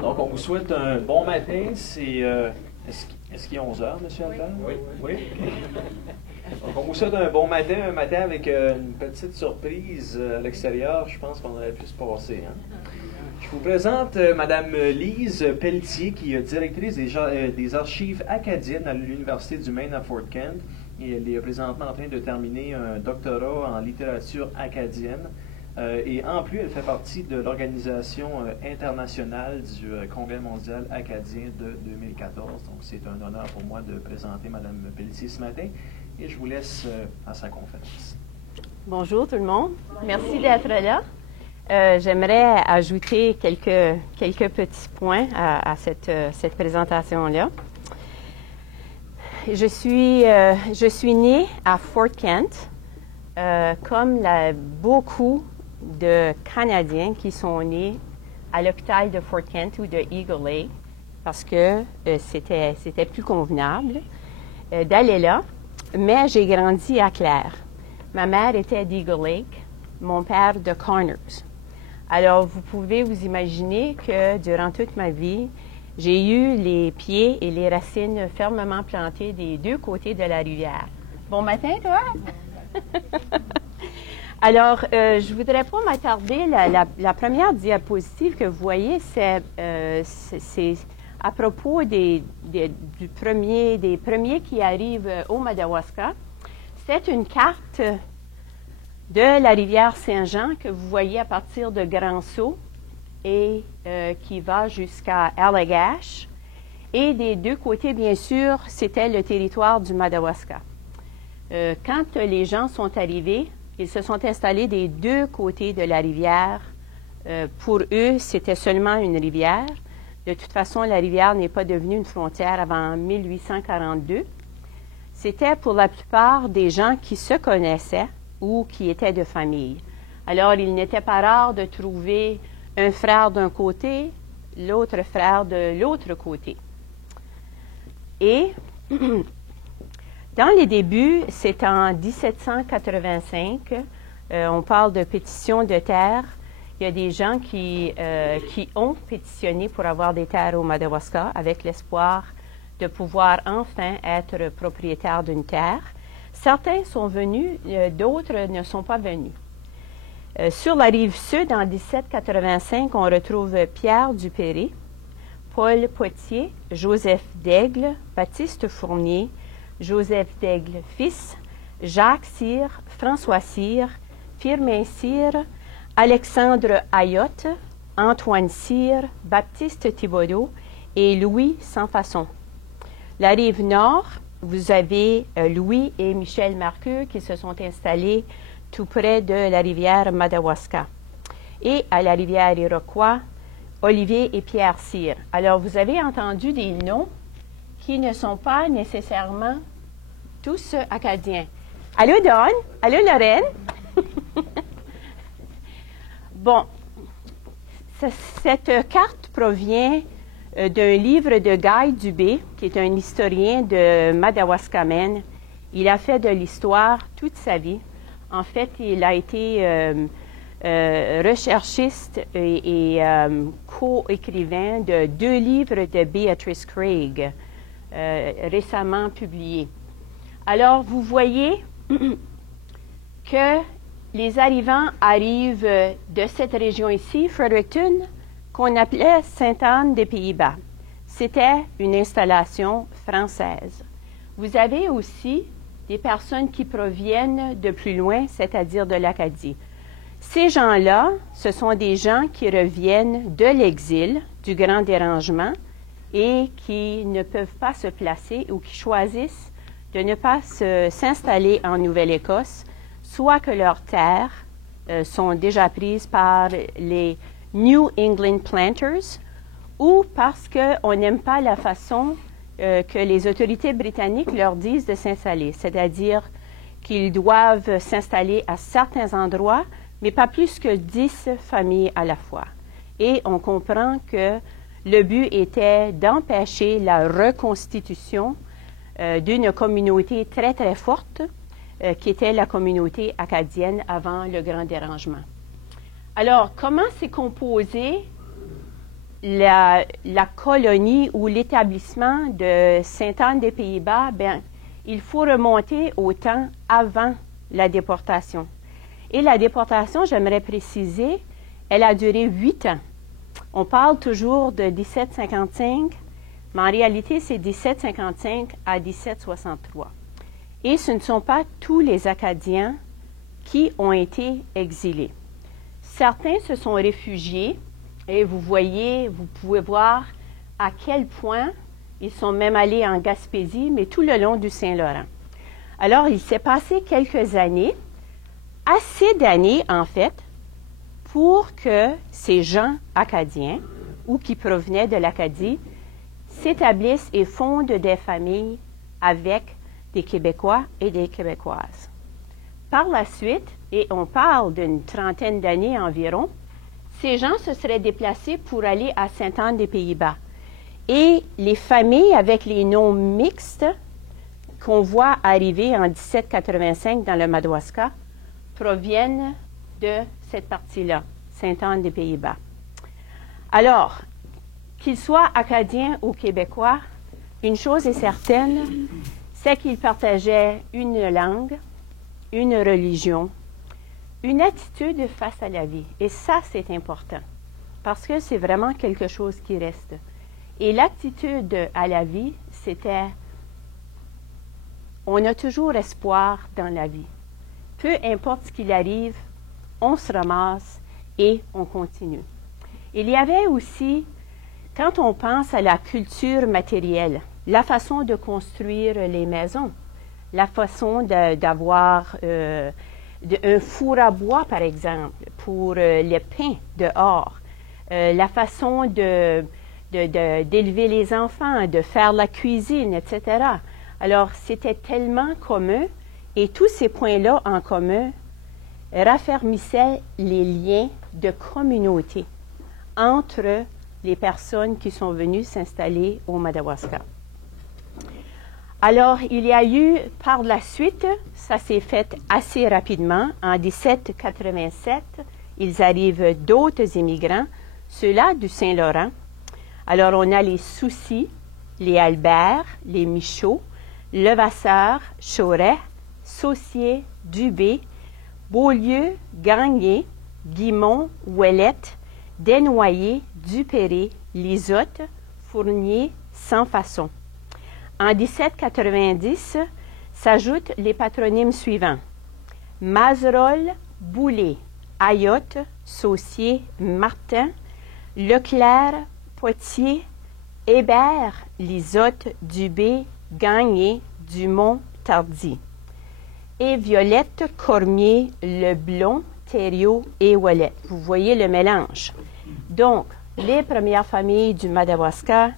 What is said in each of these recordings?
Donc, on vous souhaite un bon matin. Est-ce qu'il est 11 heures, M. Albert? Oui. Oui? Donc, on vous souhaite un bon matin, avec une petite surprise à l'extérieur. Je pense qu'on aurait pu se passer. Hein? Je vous présente Mme Lise Pelletier, qui est directrice des archives acadiennes à l'Université du Maine à Fort Kent. Et elle est présentement en train de terminer un doctorat en littérature acadienne. Et en plus, elle fait partie de l'organisation internationale du Congrès mondial acadien de 2014. Donc, c'est un honneur pour moi de présenter Mme Pelletier ce matin. Et je vous laisse à sa conférence. Bonjour tout le monde. Merci d'être là. J'aimerais ajouter quelques petits points à cette présentation-là. Je suis née à Fort Kent, comme beaucoup de Canadiens qui sont nés à l'hôpital de Fort Kent ou de Eagle Lake, parce que c'était plus convenable d'aller là. Mais j'ai grandi à Clare. Ma mère était d'Eagle Lake, mon père de Connors. Alors, vous pouvez vous imaginer que durant toute ma vie, j'ai eu les pieds et les racines fermement plantés des deux côtés de la rivière. Bon matin, toi? Alors, je ne voudrais pas m'attarder. La première diapositive que vous voyez, c'est à propos des premiers qui arrivent au Madawaska. C'est une carte de la rivière Saint-Jean que vous voyez à partir de Grand-Sault et qui va jusqu'à Allagash. Et des deux côtés, bien sûr, c'était le territoire du Madawaska. Quand les gens sont arrivés, ils se sont installés des deux côtés de la rivière. Pour eux, c'était seulement une rivière. De toute façon, la rivière n'est pas devenue une frontière avant 1842. C'était pour la plupart des gens qui se connaissaient ou qui étaient de famille. Alors, il n'était pas rare de trouver un frère d'un côté, l'autre frère de l'autre côté. Et dans les débuts, c'est en 1785, on parle de pétition de terre. Il y a des gens qui ont pétitionné pour avoir des terres au Madawaska avec l'espoir de pouvoir enfin être propriétaires d'une terre. Certains sont venus, d'autres ne sont pas venus. Sur la rive sud, en 1785, on retrouve Pierre Dupéré, Paul Potier, Joseph Daigle, Baptiste Fournier, Joseph Daigle fils, Jacques Cyr, François Cyr, Firmin Cyr, Alexandre Ayotte, Antoine Cyr, Baptiste Thibodeau et Louis Sansfaçon. La rive nord, vous avez Louis et Michel Marqueux qui se sont installés tout près de la rivière Madawaska. Et à la rivière Iroquois, Olivier et Pierre Cyr. Alors, vous avez entendu des noms qui ne sont pas nécessairement tous acadiens. Allô, Don? Allô, Lorraine? Bon, cette carte provient d'un livre de Guy Dubé, qui est un historien de Madawaskamen. Il a fait de l'histoire toute sa vie. En fait, il a été recherchiste et co-écrivain de 2 livres de Beatrice Craig, récemment publiés. Alors, vous voyez que les arrivants arrivent de cette région ici, Fredericton, qu'on appelait Sainte-Anne des Pays-Bas. C'était une installation française. Vous avez aussi des personnes qui proviennent de plus loin, c'est-à-dire de l'Acadie. Ces gens-là, ce sont des gens qui reviennent de l'exil, du grand dérangement, et qui ne peuvent pas se placer ou qui choisissent de ne pas s'installer en Nouvelle-Écosse, soit que leurs terres sont déjà prises par les New England Planters, ou parce qu'on n'aime pas la façon que les autorités britanniques leur disent de s'installer, c'est-à-dire qu'ils doivent s'installer à certains endroits, mais pas plus que 10 familles à la fois. Et on comprend que le but était d'empêcher la reconstitution d'une communauté très, très forte, qui était la communauté acadienne avant le grand dérangement. Alors, comment s'est composée la colonie ou l'établissement de Sainte-Anne-des-Pays-Bas, bien, il faut remonter au temps avant la déportation. Et la déportation, j'aimerais préciser, elle a duré 8 ans. On parle toujours de 1755, mais en réalité, c'est 1755 à 1763. Et ce ne sont pas tous les Acadiens qui ont été exilés. Certains se sont réfugiés, et vous pouvez voir à quel point ils sont même allés en Gaspésie, mais tout le long du Saint-Laurent. Alors, il s'est passé quelques années, assez d'années en fait, pour que ces gens acadiens, ou qui provenaient de l'Acadie, s'établissent et fondent des familles avec des Québécois et des Québécoises. Par la suite, et on parle d'une trentaine d'années environ, ces gens se seraient déplacés pour aller à Sainte-Anne-des-Pays-Bas. Et les familles avec les noms mixtes qu'on voit arriver en 1785 dans le Madawaska proviennent de cette partie-là, Sainte-Anne-des-Pays-Bas. Alors, qu'ils soient acadiens ou québécois, une chose est certaine, c'est qu'ils partageaient une langue, une religion, une attitude face à la vie. Et ça, c'est important, parce que c'est vraiment quelque chose qui reste. Et l'attitude à la vie, c'était, on a toujours espoir dans la vie. Peu importe ce qu'il arrive, on se ramasse et on continue. Il y avait aussi, quand on pense à la culture matérielle, la façon de construire les maisons, la façon d'avoir un four à bois, par exemple, pour le pain dehors, la façon d'élever les enfants, de faire la cuisine, etc. Alors, c'était tellement commun, et tous ces points-là en commun raffermissaient les liens de communauté entre les personnes qui sont venues s'installer au Madawaska. Alors, il y a eu, par la suite, ça s'est fait assez rapidement. En 1787, ils arrivent d'autres immigrants, ceux-là du Saint-Laurent. Alors, on a les Soucy, les Albert, les Michaud, Levasseur, Chauret, Saucier, Dubé, Beaulieu, Gagné, Guimont, Ouellette, Desnoyers, Dupéré, Lisotte, Fournier, Sans Façon. En 1790, s'ajoutent les patronymes suivants: Mazerolle, Boulet, Ayotte, Saucier, Martin, Leclerc, Potier, Hébert, Lisotte, Dubé, Gagné, Dumont, Tardy. Et Violette, Cormier, Leblon, Thériault et Ouellette. Vous voyez le mélange. Donc, les premières familles du Madawaska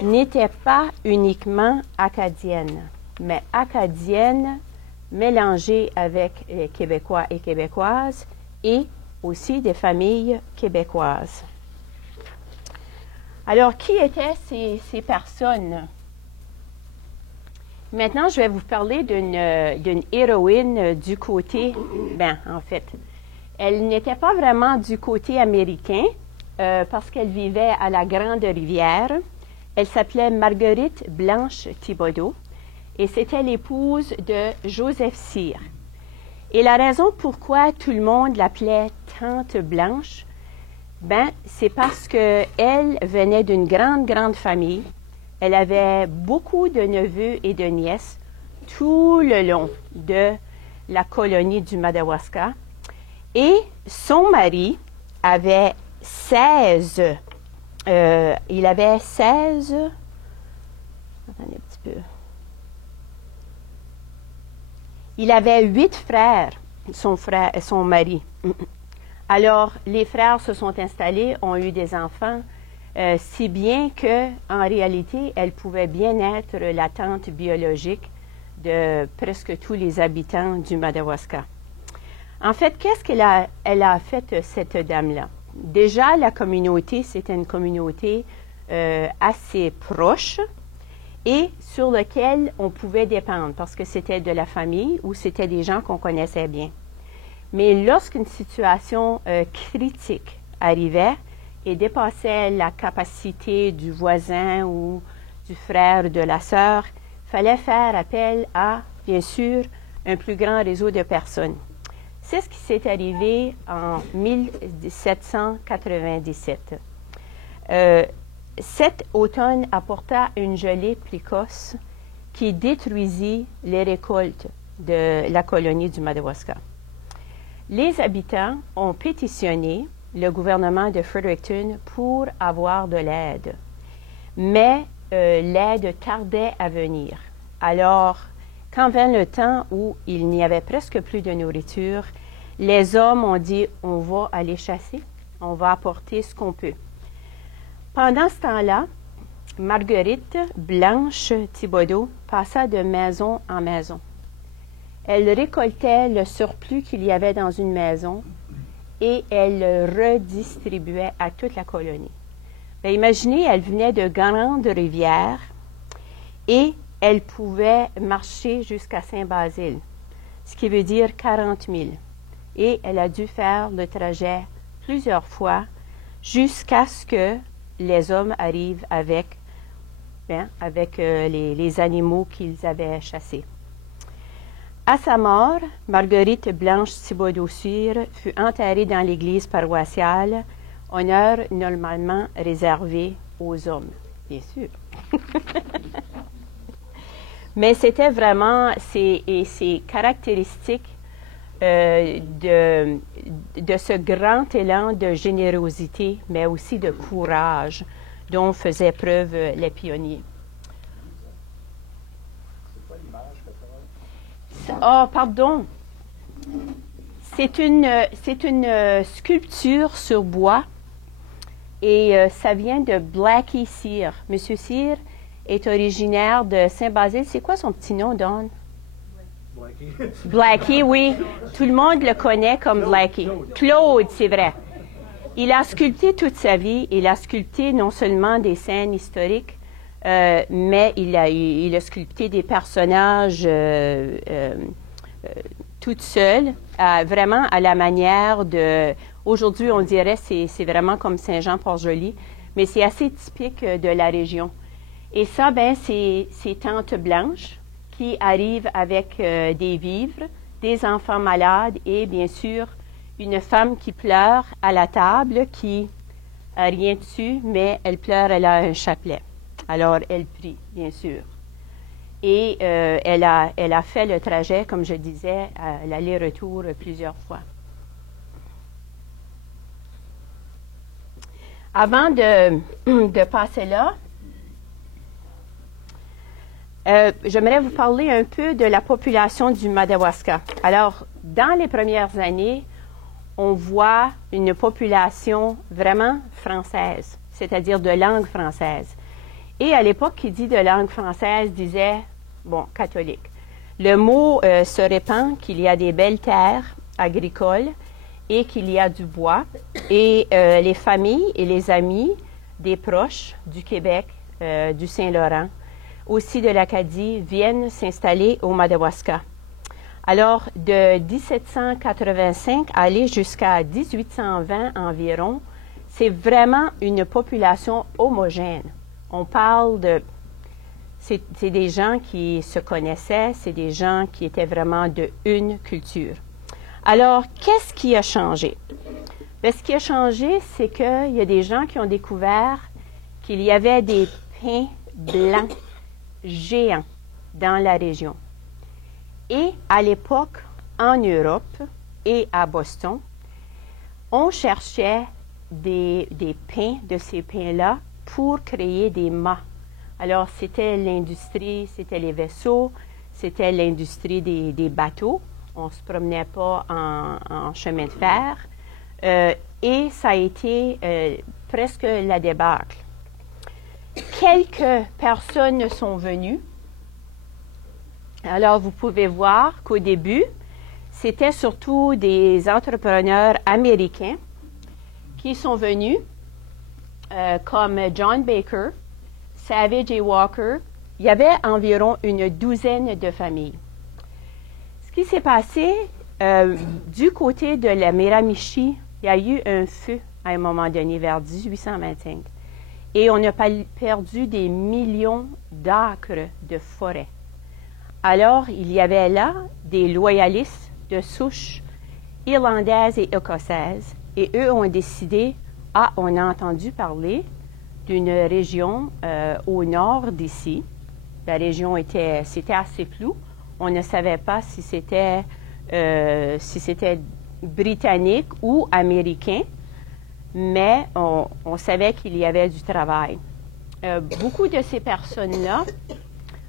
n'étaient pas uniquement acadiennes, mais acadiennes mélangées avec les Québécois et Québécoises et aussi des familles québécoises. Alors, qui étaient ces personnes? Maintenant, je vais vous parler d'une héroïne du côté, en fait, elle n'était pas vraiment du côté américain parce qu'elle vivait à la Grande Rivière. Elle s'appelait Marguerite Blanche Thibodeau et c'était l'épouse de Joseph Cyr. Et la raison pourquoi tout le monde l'appelait Tante Blanche, c'est parce qu'elle venait d'une grande famille. Elle avait beaucoup de neveux et de nièces tout le long de la colonie du Madawaska. Et son mari avait 16. Il avait 16. Attendez un petit peu. Il avait 8 frères, son mari. Alors, les frères se sont installés, ont eu des enfants, si bien que, en réalité, elle pouvait bien être la tante biologique de presque tous les habitants du Madawaska. En fait, qu'est-ce qu'elle a fait, cette dame-là? Déjà, la communauté, c'était une communauté assez proche et sur laquelle on pouvait dépendre parce que c'était de la famille ou c'était des gens qu'on connaissait bien. Mais lorsqu'une situation critique arrivait, et dépassait la capacité du voisin ou du frère ou de la sœur, il fallait faire appel à, bien sûr, un plus grand réseau de personnes. C'est ce qui s'est arrivé en 1797. Cet automne apporta une gelée précoce qui détruisit les récoltes de la colonie du Madawaska. Les habitants ont pétitionné le gouvernement de Fredericton pour avoir de l'aide, mais l'aide tardait à venir. Alors, quand vint le temps où il n'y avait presque plus de nourriture, les hommes ont dit, on va aller chasser, on va apporter ce qu'on peut. Pendant ce temps-là, Marguerite Blanche Thibodeau passa de maison en maison. Elle récoltait le surplus qu'il y avait dans une maison et elle le redistribuait à toute la colonie. Bien, imaginez, elle venait de grandes rivières et elle pouvait marcher jusqu'à Saint-Basile, ce qui veut dire 40 000. Et elle a dû faire le trajet plusieurs fois jusqu'à ce que les hommes arrivent avec les animaux qu'ils avaient chassés. À sa mort, Marguerite Blanche Thibodeau-Cyr fut enterrée dans l'église paroissiale, honneur normalement réservé aux hommes, bien sûr. Mais c'était vraiment ces caractéristiques de ce grand élan de générosité, mais aussi de courage dont faisaient preuve les pionniers. Ah, pardon. C'est une sculpture sur bois et ça vient de Blackie Cyr. Monsieur Cyr est originaire de Saint-Basile. C'est quoi son petit nom, Don? Blackie. Blackie, oui. Tout le monde le connaît comme Blackie. Claude, c'est vrai. Il a sculpté toute sa vie. Il a sculpté non seulement des scènes historiques, mais il a sculpté des personnages toute seule, vraiment à la manière de... Aujourd'hui, on dirait c'est vraiment comme Saint-Jean-Port-Joli, mais c'est assez typique de la région. Et ça, ben, c'est Tante Blanche qui arrive avec des vivres, des enfants malades et bien sûr une femme qui pleure à la table, qui n'a rien dessus, mais elle pleure, elle a un chapelet. Alors, elle prie, bien sûr. Et elle a fait le trajet, comme je disais, l'aller-retour plusieurs fois. Avant de passer là, j'aimerais vous parler un peu de la population du Madawaska. Alors, dans les premières années, on voit une population vraiment française, c'est-à-dire de langue française. Et à l'époque, qui dit de langue française disait, bon, catholique. Le mot se répand qu'il y a des belles terres agricoles et qu'il y a du bois. Et les familles et les amis des proches du Québec, du Saint-Laurent, aussi de l'Acadie, viennent s'installer au Madawaska. Alors, de 1785 à aller jusqu'à 1820 environ, c'est vraiment une population homogène. On parle de... C'est des gens qui se connaissaient, c'est des gens qui étaient vraiment de une culture. Alors, qu'est-ce qui a changé? Bien, ce qui a changé, c'est qu'il y a des gens qui ont découvert qu'il y avait des pins blancs géants dans la région. Et à l'époque, en Europe et à Boston, on cherchait des pins, de ces pins-là, pour créer des mâts. Alors, c'était l'industrie, c'était les vaisseaux, c'était l'industrie des bateaux. On ne se promenait pas en chemin de fer. Et ça a été presque la débâcle. Quelques personnes sont venues. Alors, vous pouvez voir qu'au début, c'était surtout des entrepreneurs américains qui sont venus, comme John Baker, Savage et Walker. Il y avait environ une douzaine de familles. Ce qui s'est passé, du côté de la Miramichi, il y a eu un feu à un moment donné, vers 1825. Et on a perdu des millions d'acres de forêt. Alors, il y avait là des loyalistes de souche irlandaise et écossaise, et eux ont décidé, on a entendu parler d'une région au nord d'ici. La région c'était assez flou. On ne savait pas si c'était britannique ou américain, mais on savait qu'il y avait du travail. Beaucoup de ces personnes-là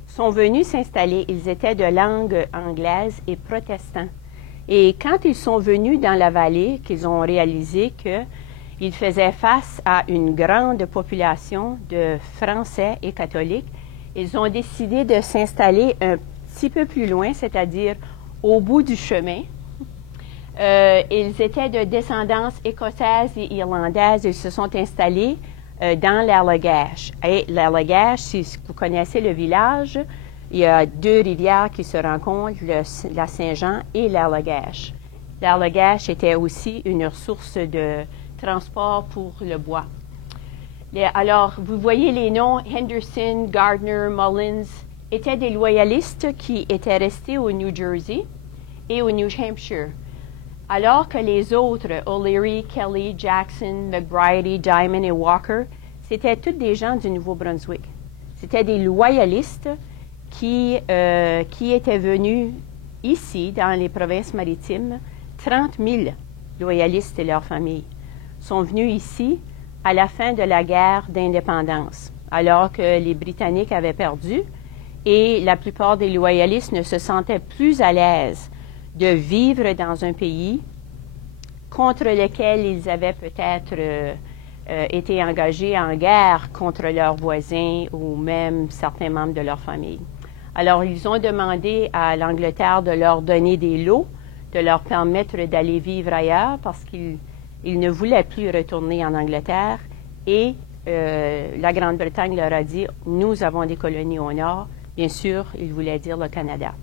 sont venues s'installer. Ils étaient de langue anglaise et protestants. Et quand ils sont venus dans la vallée, qu'ils ont réalisé qu'ils faisaient face à une grande population de Français et catholiques, ils ont décidé de s'installer un petit peu plus loin, c'est-à-dire au bout du chemin. Ils étaient de descendance écossaise et irlandaise. Ils se sont installés dans l'Allagash. Et l'Allagash, si vous connaissez le village, il y a deux rivières qui se rencontrent, la Saint-Jean et l'Allagash. L'Allagash était aussi une source de transport pour le bois. Alors, vous voyez les noms, Henderson, Gardner, Mullins, étaient des loyalistes qui étaient restés au New Jersey et au New Hampshire. Alors que les autres, O'Leary, Kelly, Jackson, McBride, Diamond et Walker, c'était tous des gens du Nouveau-Brunswick. C'était des loyalistes qui étaient venus ici, dans les provinces maritimes. 30 000 loyalistes et leurs familles sont venus ici à la fin de la guerre d'indépendance, alors que les Britanniques avaient perdu et la plupart des loyalistes ne se sentaient plus à l'aise de vivre dans un pays contre lequel ils avaient peut-être été engagés en guerre contre leurs voisins ou même certains membres de leur famille. Alors, ils ont demandé à l'Angleterre de leur donner des lots, de leur permettre d'aller vivre ailleurs parce qu'ils ne voulaient plus retourner en Angleterre. Et la Grande-Bretagne leur a dit, nous avons des colonies au nord. Bien sûr, ils voulaient dire le Canada.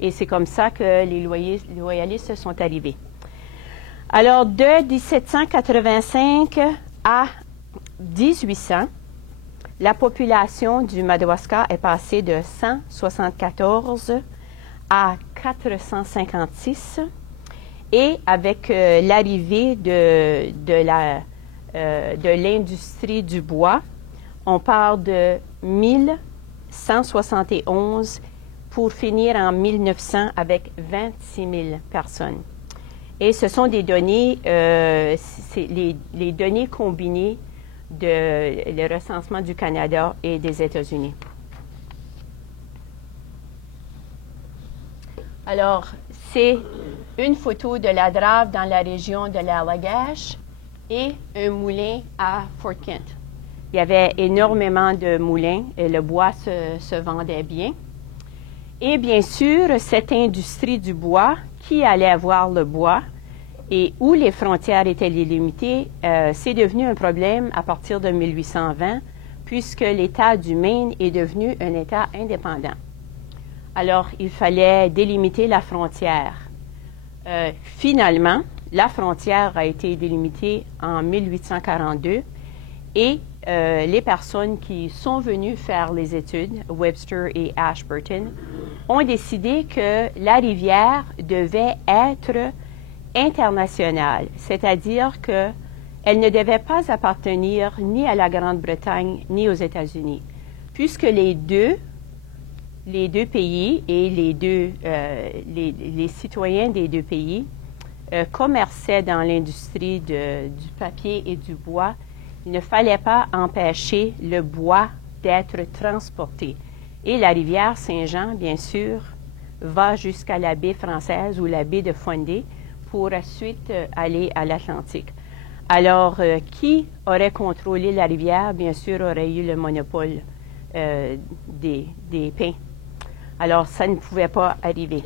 Et c'est comme ça que les loyalistes sont arrivés. Alors, de 1785 à 1800, la population du Madawaska est passée de 174 à 456. Et avec l'arrivée de l'industrie du bois, on part de 1171 pour finir en 1900 avec 26 000 personnes. Et ce sont des données, les données combinées le recensement du Canada et des États-Unis. Alors, c'est une photo de la Drave dans la région de l'Allagash et un moulin à Fort Kent. Il y avait énormément de moulins et le bois se vendait bien. Et bien sûr, cette industrie du bois, qui allait avoir le bois et où les frontières étaient limitées, c'est devenu un problème à partir de 1820, puisque l'État du Maine est devenu un État indépendant. Alors, il fallait délimiter la frontière. Finalement, la frontière a été délimitée en 1842 et les personnes qui sont venues faire les études, Webster et Ashburton, ont décidé que la rivière devait être internationale, c'est-à-dire qu'elle ne devait pas appartenir ni à la Grande-Bretagne ni aux États-Unis, puisque les deux pays et les citoyens des deux pays commerçaient dans l'industrie du papier et du bois. Il ne fallait pas empêcher le bois d'être transporté. Et la rivière Saint-Jean, bien sûr, va jusqu'à la baie française ou la baie de Fundy pour ensuite aller à l'Atlantique. Alors, qui aurait contrôlé la rivière, bien sûr, aurait eu le monopole des pins. Alors, ça ne pouvait pas arriver.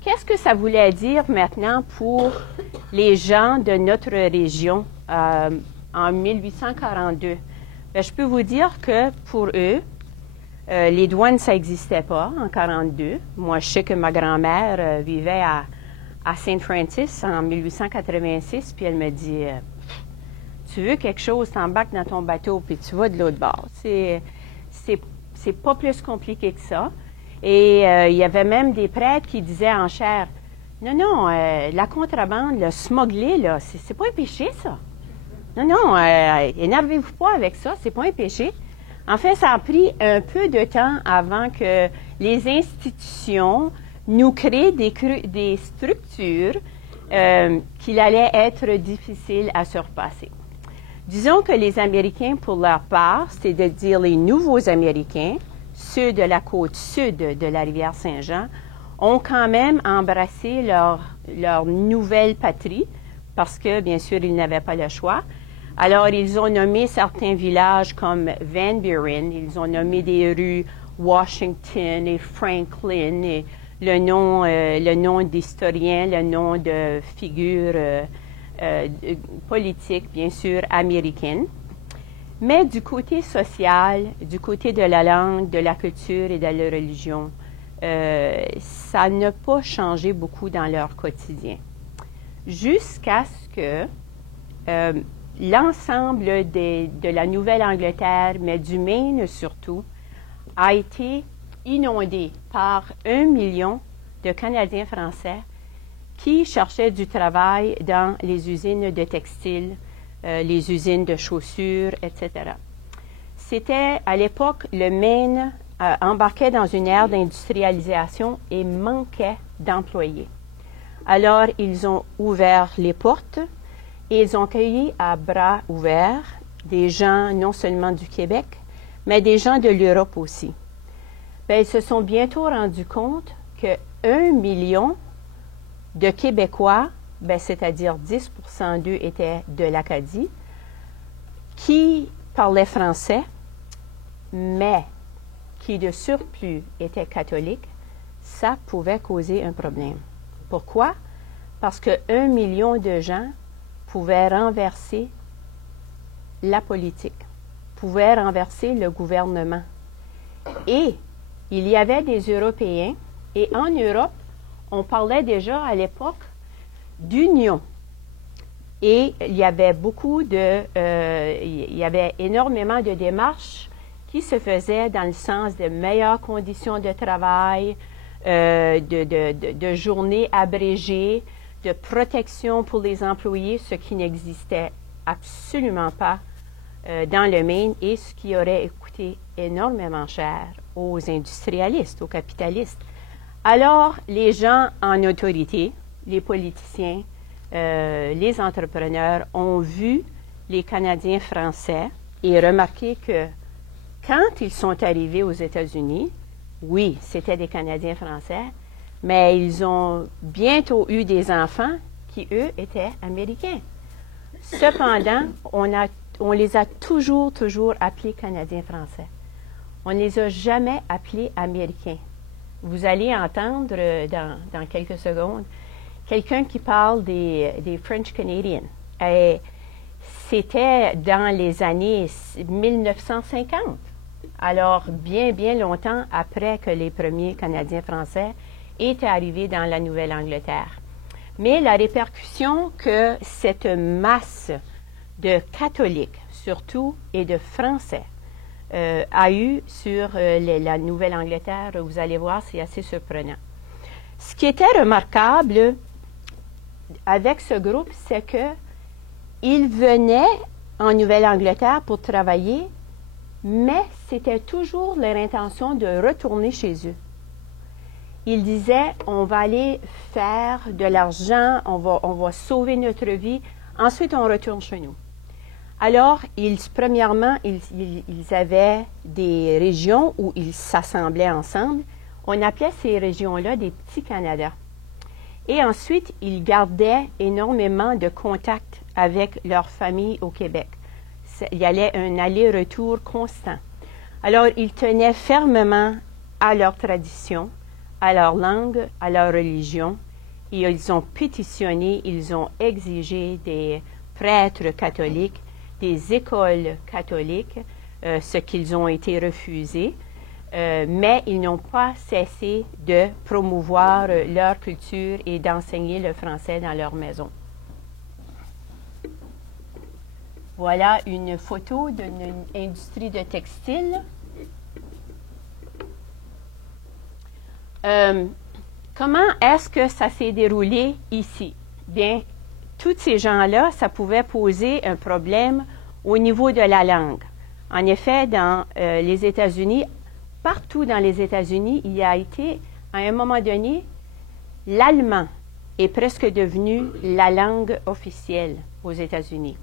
Qu'est-ce que ça voulait dire maintenant pour les gens de notre région en 1842? Bien, je peux vous dire que pour eux, les douanes, ça n'existait pas en 1942. Moi, je sais que ma grand-mère vivait à Saint Francis en 1886, puis elle me dit tu veux quelque chose, t'embarques dans ton bateau, puis tu vas de l'autre bord. C'est pas plus compliqué que ça. Et il y avait même des prêtres qui disaient en chair non, la contrebande, le smuggler, là, c'est pas un péché, ça. Non, énervez-vous pas avec ça, c'est pas un péché. En fait, ça a pris un peu de temps avant que les institutions nous créent des structures qu'il allait être difficile à surpasser. Disons que les Américains, pour leur part, c'est-à-dire les nouveaux Américains, ceux de la côte sud de la rivière Saint-Jean, ont quand même embrassé leur nouvelle patrie, parce que, bien sûr, ils n'avaient pas le choix. Alors, ils ont nommé certains villages comme Van Buren, ils ont nommé des rues Washington et Franklin, et le nom d'historien, le nom de figure politique, bien sûr, américaine. Mais du côté social, du côté de la langue, de la culture et de la religion, ça n'a pas changé beaucoup dans leur quotidien. Jusqu'à ce que l'ensemble de la Nouvelle-Angleterre, mais du Maine surtout, a été inondé par 1 million de Canadiens français qui cherchaient du travail dans les usines de textiles, les usines de chaussures, etc. C'était, à l'époque, le Maine embarquait dans une ère d'industrialisation et manquait d'employés. Alors, ils ont ouvert les portes et ils ont accueilli à bras ouverts des gens non seulement du Québec, mais des gens de l'Europe aussi. Bien, ils se sont bientôt rendus compte que 1 million de Québécois, bien, c'est-à-dire 10% d'eux étaient de l'Acadie, qui parlaient français, mais qui de surplus étaient catholiques, ça pouvait causer un problème. Pourquoi? Parce que 1 million de gens pouvaient renverser la politique, pouvaient renverser le gouvernement. Et il y avait des Européens, et en Europe, on parlait déjà à l'époque d'union. Et il y avait il y avait énormément de démarches qui se faisaient dans le sens de meilleures conditions de travail, de journées abrégées, de protection pour les employés, ce qui n'existait absolument pas dans le Maine et ce qui aurait coûté énormément cher aux industrialistes, aux capitalistes. Alors, les gens en autorité, les politiciens, les entrepreneurs ont vu les Canadiens français et remarqué que quand ils sont arrivés aux États-Unis, oui, c'était des Canadiens français, mais ils ont bientôt eu des enfants qui, eux, étaient américains. Cependant, on les a toujours appelés Canadiens français. On ne les a jamais appelés Américains. Vous allez entendre dans quelques secondes quelqu'un qui parle des French Canadians. Et c'était dans les années 1950. Alors, bien longtemps après que les premiers Canadiens français étaient arrivés dans la Nouvelle-Angleterre. Mais la répercussion que cette masse de catholiques, surtout, et de Français, a eu sur la Nouvelle-Angleterre, vous allez voir, c'est assez surprenant. Ce qui était remarquable avec ce groupe, c'est qu'ils venaient en Nouvelle-Angleterre pour travailler, mais c'était toujours leur intention de retourner chez eux. Ils disaient, on va aller faire de l'argent, on va sauver notre vie, ensuite on retourne chez nous. Alors, premièrement, ils avaient des régions où ils s'assemblaient ensemble. On appelait ces régions-là des petits Canada. Et ensuite, ils gardaient énormément de contacts avec leur famille au Québec. Il y allait un aller-retour constant. Alors, ils tenaient fermement à leur tradition, à leur langue, à leur religion. Et ils ont pétitionné, ils ont exigé des prêtres catholiques, des écoles catholiques, ce qu'ils ont été refusés. mais ils n'ont pas cessé de promouvoir leur culture et d'enseigner le français dans leur maison. Voilà une photo d'une industrie de textile. Comment est-ce que ça s'est déroulé ici? Bien, tous ces gens-là, ça pouvait poser un problème au niveau de la langue. En effet, dans les États-Unis, partout dans les États-Unis, il y a été, à un moment donné, l'allemand est presque devenu la langue officielle aux États-Unis.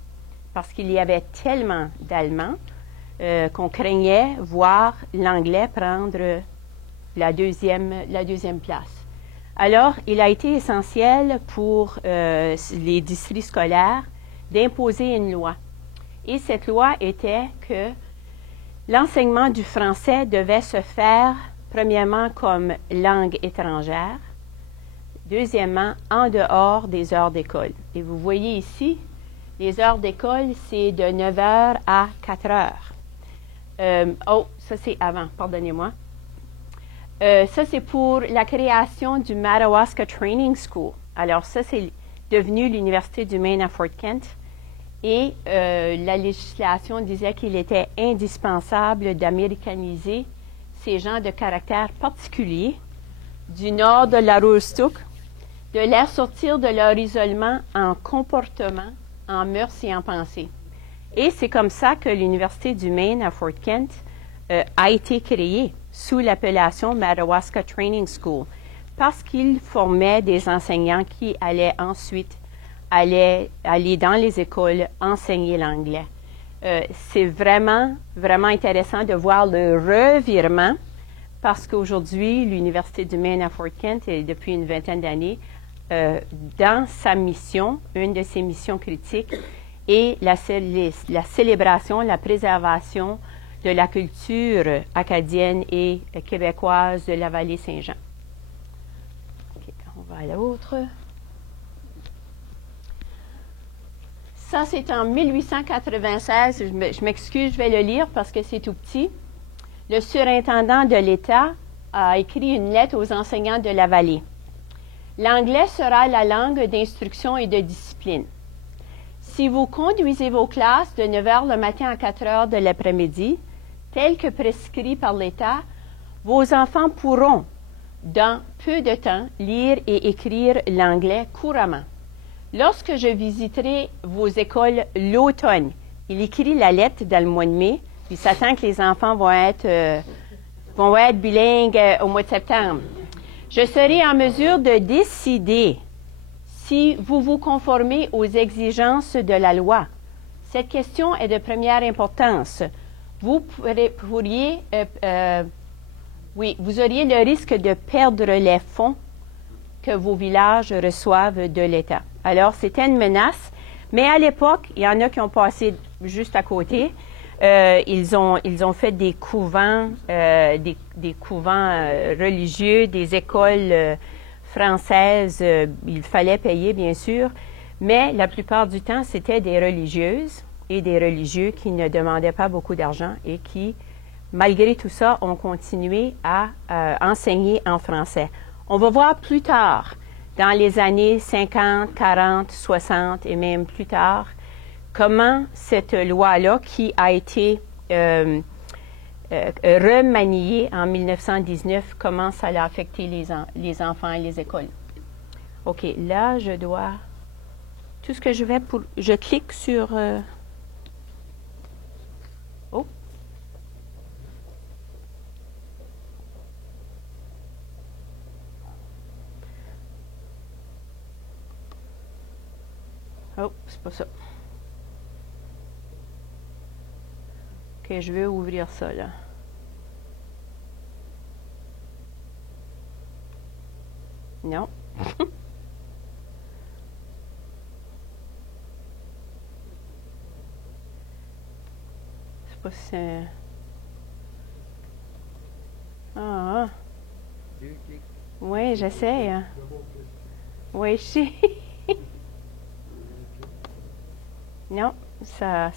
Parce qu'il y avait tellement d'Allemands qu'on craignait voir l'anglais prendre la deuxième place. Alors, il a été essentiel pour les districts scolaires d'imposer une loi. Et cette loi était que l'enseignement du français devait se faire, premièrement, comme langue étrangère, deuxièmement, en dehors des heures d'école. Et vous voyez ici, les heures d'école, c'est de 9 heures à 4 heures. Ça c'est avant, pardonnez-moi. Ça c'est pour la création du Madawaska Training School. Alors ça, c'est devenu l'Université du Maine à Fort Kent. Et la législation disait qu'il était indispensable d'américaniser ces gens de caractère particulier du nord de l'Aroostook, de les sortir de leur isolement en comportement, en mœurs et en pensée. Et c'est comme ça que l'Université du Maine à Fort Kent a été créée sous l'appellation Madawaska Training School, parce qu'il formait des enseignants qui allaient ensuite aller dans les écoles enseigner l'anglais. C'est vraiment, vraiment intéressant de voir le revirement, parce qu'aujourd'hui, l'Université du Maine à Fort Kent, et depuis une vingtaine d'années, dans sa mission, une de ses missions critiques, est la célébration, la préservation de la culture acadienne et québécoise de la vallée Saint-Jean. Okay, on va à l'autre. Ça, c'est en 1896. Je m'excuse, je vais le lire parce que c'est tout petit. Le surintendant de l'État a écrit une lettre aux enseignants de la vallée. L'anglais sera la langue d'instruction et de discipline. Si vous conduisez vos classes de 9 heures le matin à 4 heures de l'après-midi, tel que prescrit par l'État, vos enfants pourront, dans peu de temps, lire et écrire l'anglais couramment. Lorsque je visiterai vos écoles l'automne, il écrit la lettre dans le mois de mai, il s'attend que les enfants vont être bilingues au mois de septembre. Je serai en mesure de décider si vous vous conformez aux exigences de la loi. Cette question est de première importance. Vous auriez le risque de perdre les fonds que vos villages reçoivent de l'État. Alors, c'était une menace, mais à l'époque, il y en a qui ont passé juste à côté. Ils ont fait des couvents, religieux, des écoles françaises. Il fallait payer, bien sûr, mais la plupart du temps, c'était des religieuses et des religieux qui ne demandaient pas beaucoup d'argent et qui, malgré tout ça, ont continué à enseigner en français. On va voir plus tard, dans les années 50, 40, 60 et même plus tard, comment cette loi-là, qui a été remaniée en 1919, comment ça a affecté les enfants et les écoles. OK, là, je dois... Tout ce que je vais pour... Je clique sur... Oh! Oh, c'est pas ça. OK, je vais ouvrir ça, là. Non. C'est pas si... Ah. Oui, j'essaie. Hein. Oui, je sais. Non, ça.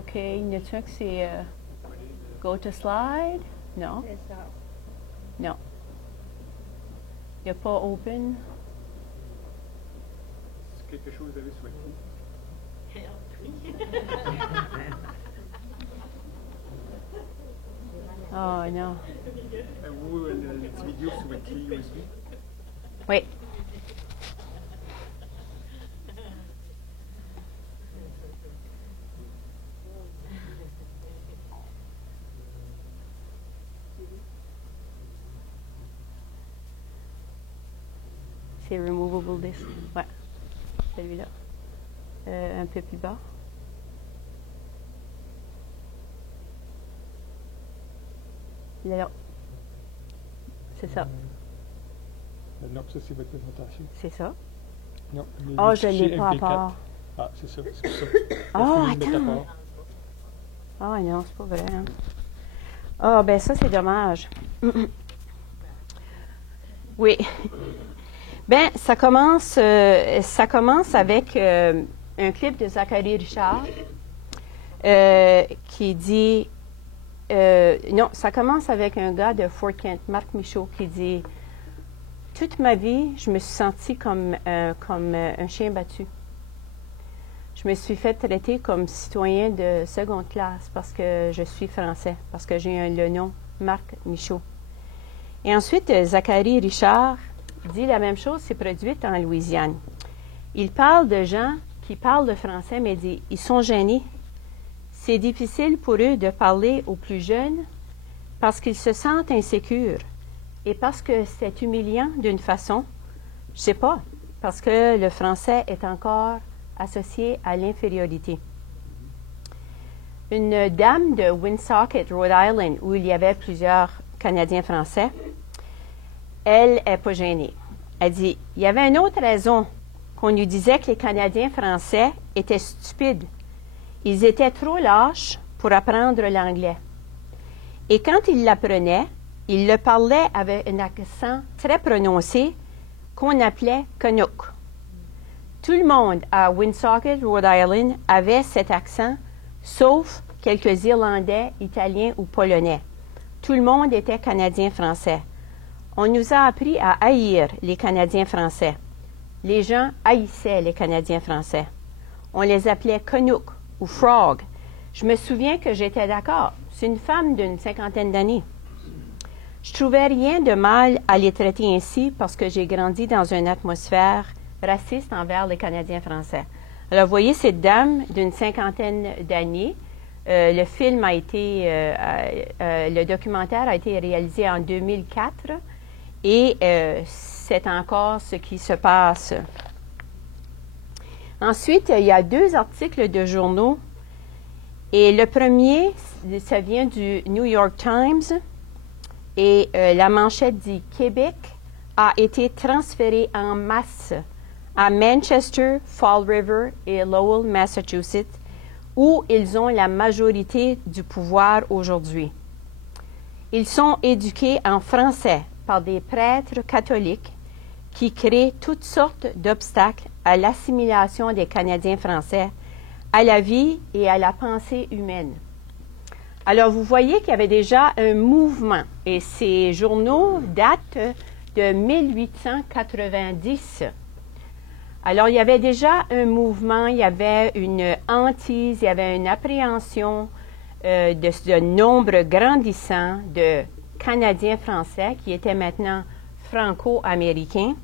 OK. Il y en a-t-il un que c'est Go to Slide? Non. C'est ça. Non. Il n'y a pas Open. C'est quelque chose avec Swahili. Oh non. Ou une petite vidéo sur une clé USB. Oui. C'est Removable Disk. Ouais. Celui-là. Un peu plus bas. Là. C'est ça. Non, ça c'est votre présentation. C'est ça. Non. Ah, je ne l'ai pas à part. Ah, c'est ça. C'est ça. Ah, attends. Ah non, c'est pas vrai. Hein. Ah, ben ça, c'est dommage. Oui. Ben, ça commence avec un clip de Zachary Richard qui dit... non, ça commence avec un gars de Fort Kent, Marc Michaud, qui dit « Toute ma vie, je me suis sentie comme un chien battu. Je me suis fait traiter comme citoyen de seconde classe parce que je suis français, parce que j'ai le nom Marc Michaud. » Et ensuite, Zachary Richard dit la même chose, c'est produite en Louisiane. Il parle de gens qui parlent le français, mais dit ils sont gênés. C'est difficile pour eux de parler aux plus jeunes parce qu'ils se sentent insécures et parce que c'est humiliant d'une façon, je ne sais pas, parce que le français est encore associé à l'infériorité. Une dame de Woonsocket, Rhode Island, où il y avait plusieurs Canadiens français, elle n'est pas gênée. Elle dit, il y avait une autre raison qu'on nous disait que les Canadiens français étaient stupides. Ils étaient trop lâches pour apprendre l'anglais. Et quand ils l'apprenaient, ils le parlaient avec un accent très prononcé qu'on appelait Canuck. Tout le monde à Woonsocket, Rhode Island, avait cet accent, sauf quelques Irlandais, Italiens ou Polonais. Tout le monde était Canadien-Français. On nous a appris à haïr les Canadiens français. Les gens haïssaient les Canadiens français. On les appelait Canuck ou Frog. Je me souviens que j'étais d'accord. C'est une femme d'une 50aine d'années. Je trouvais rien de mal à les traiter ainsi parce que j'ai grandi dans une atmosphère raciste envers les Canadiens français. Alors, vous voyez cette dame d'une 50aine d'années. Le film a été, le documentaire a été réalisé en 2004 et c'est encore ce qui se passe. Ensuite, il y a 2 articles de journaux et le premier, ça vient du New York Times et la manchette dit « Québec a été transféré en masse à Manchester, Fall River et Lowell, Massachusetts, où ils ont la majorité du pouvoir aujourd'hui. Ils sont éduqués en français par des prêtres catholiques qui créent toutes sortes d'obstacles à l'assimilation des Canadiens français, à la vie et à la pensée humaine. » Alors, vous voyez qu'il y avait déjà un mouvement, et ces journaux datent de 1890. Alors, il y avait déjà un mouvement, il y avait une hantise, il y avait une appréhension de ce nombre grandissant de Canadiens français qui étaient maintenant franco-américains,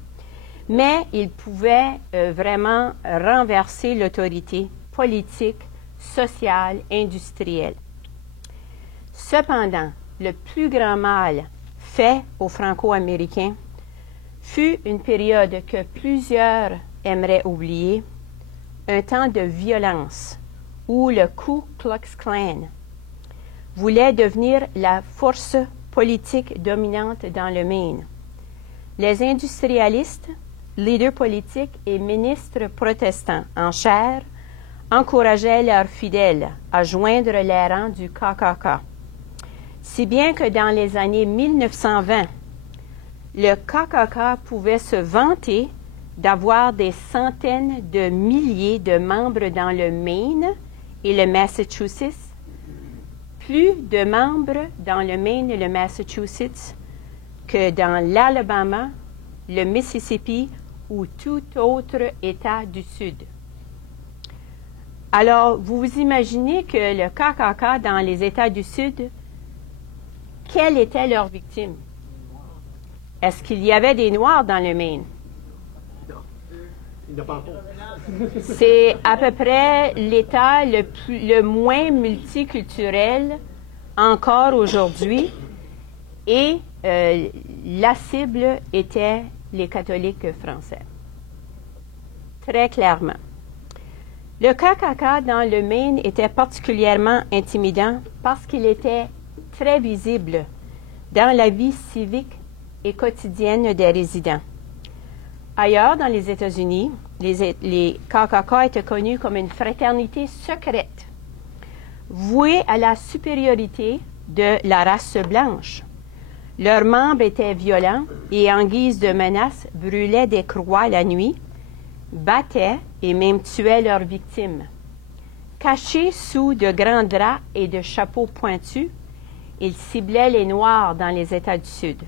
mais ils pouvaient vraiment renverser l'autorité politique, sociale, industrielle. Cependant, le plus grand mal fait aux Franco-Américains fut une période que plusieurs aimeraient oublier, un temps de violence où le Ku Klux Klan voulait devenir la force politique dominante dans le Maine. Les industrialistes, leaders politiques et ministres protestants en chair encourageaient leurs fidèles à joindre les rangs du KKK. Si bien que dans les années 1920, le KKK pouvait se vanter d'avoir des centaines de milliers de membres dans le Maine et le Massachusetts, plus de membres dans le Maine et le Massachusetts que dans l'Alabama, le Mississippi ou tout autre État du Sud. Alors, vous vous imaginez que le KKK dans les États du Sud, quelle était leur victime? Est-ce qu'il y avait des Noirs dans le Maine? C'est à peu près l'État le moins multiculturel encore aujourd'hui et la cible était les catholiques français. Très clairement. Le KKK dans le Maine était particulièrement intimidant parce qu'il était très visible dans la vie civique et quotidienne des résidents. Ailleurs, dans les États-Unis, les KKK étaient connus comme une fraternité secrète, vouée à la supériorité de la race blanche. Leurs membres étaient violents et, en guise de menace, brûlaient des croix la nuit, battaient et même tuaient leurs victimes. Cachés sous de grands draps et de chapeaux pointus, ils ciblaient les Noirs dans les États du Sud.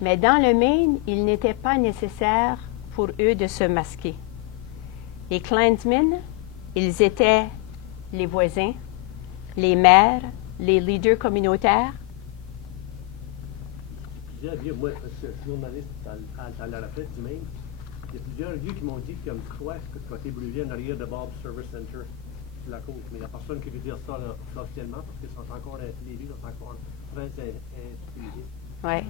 Mais dans le Maine, il n'était pas nécessaire pour eux de se masquer. Les Klansmen, ils étaient les voisins, les maires, les leaders communautaires. Moi, je suis journaliste à la retraite du Maine. Il y a plusieurs lieux qui m'ont dit comme toi, que tu as été brûlé en arrière de Bob Service Center sur la côte. Mais il n'y a personne qui veut dire ça là, officiellement parce qu'ils sont encore, les lieux sont encore très intimidés. Oui.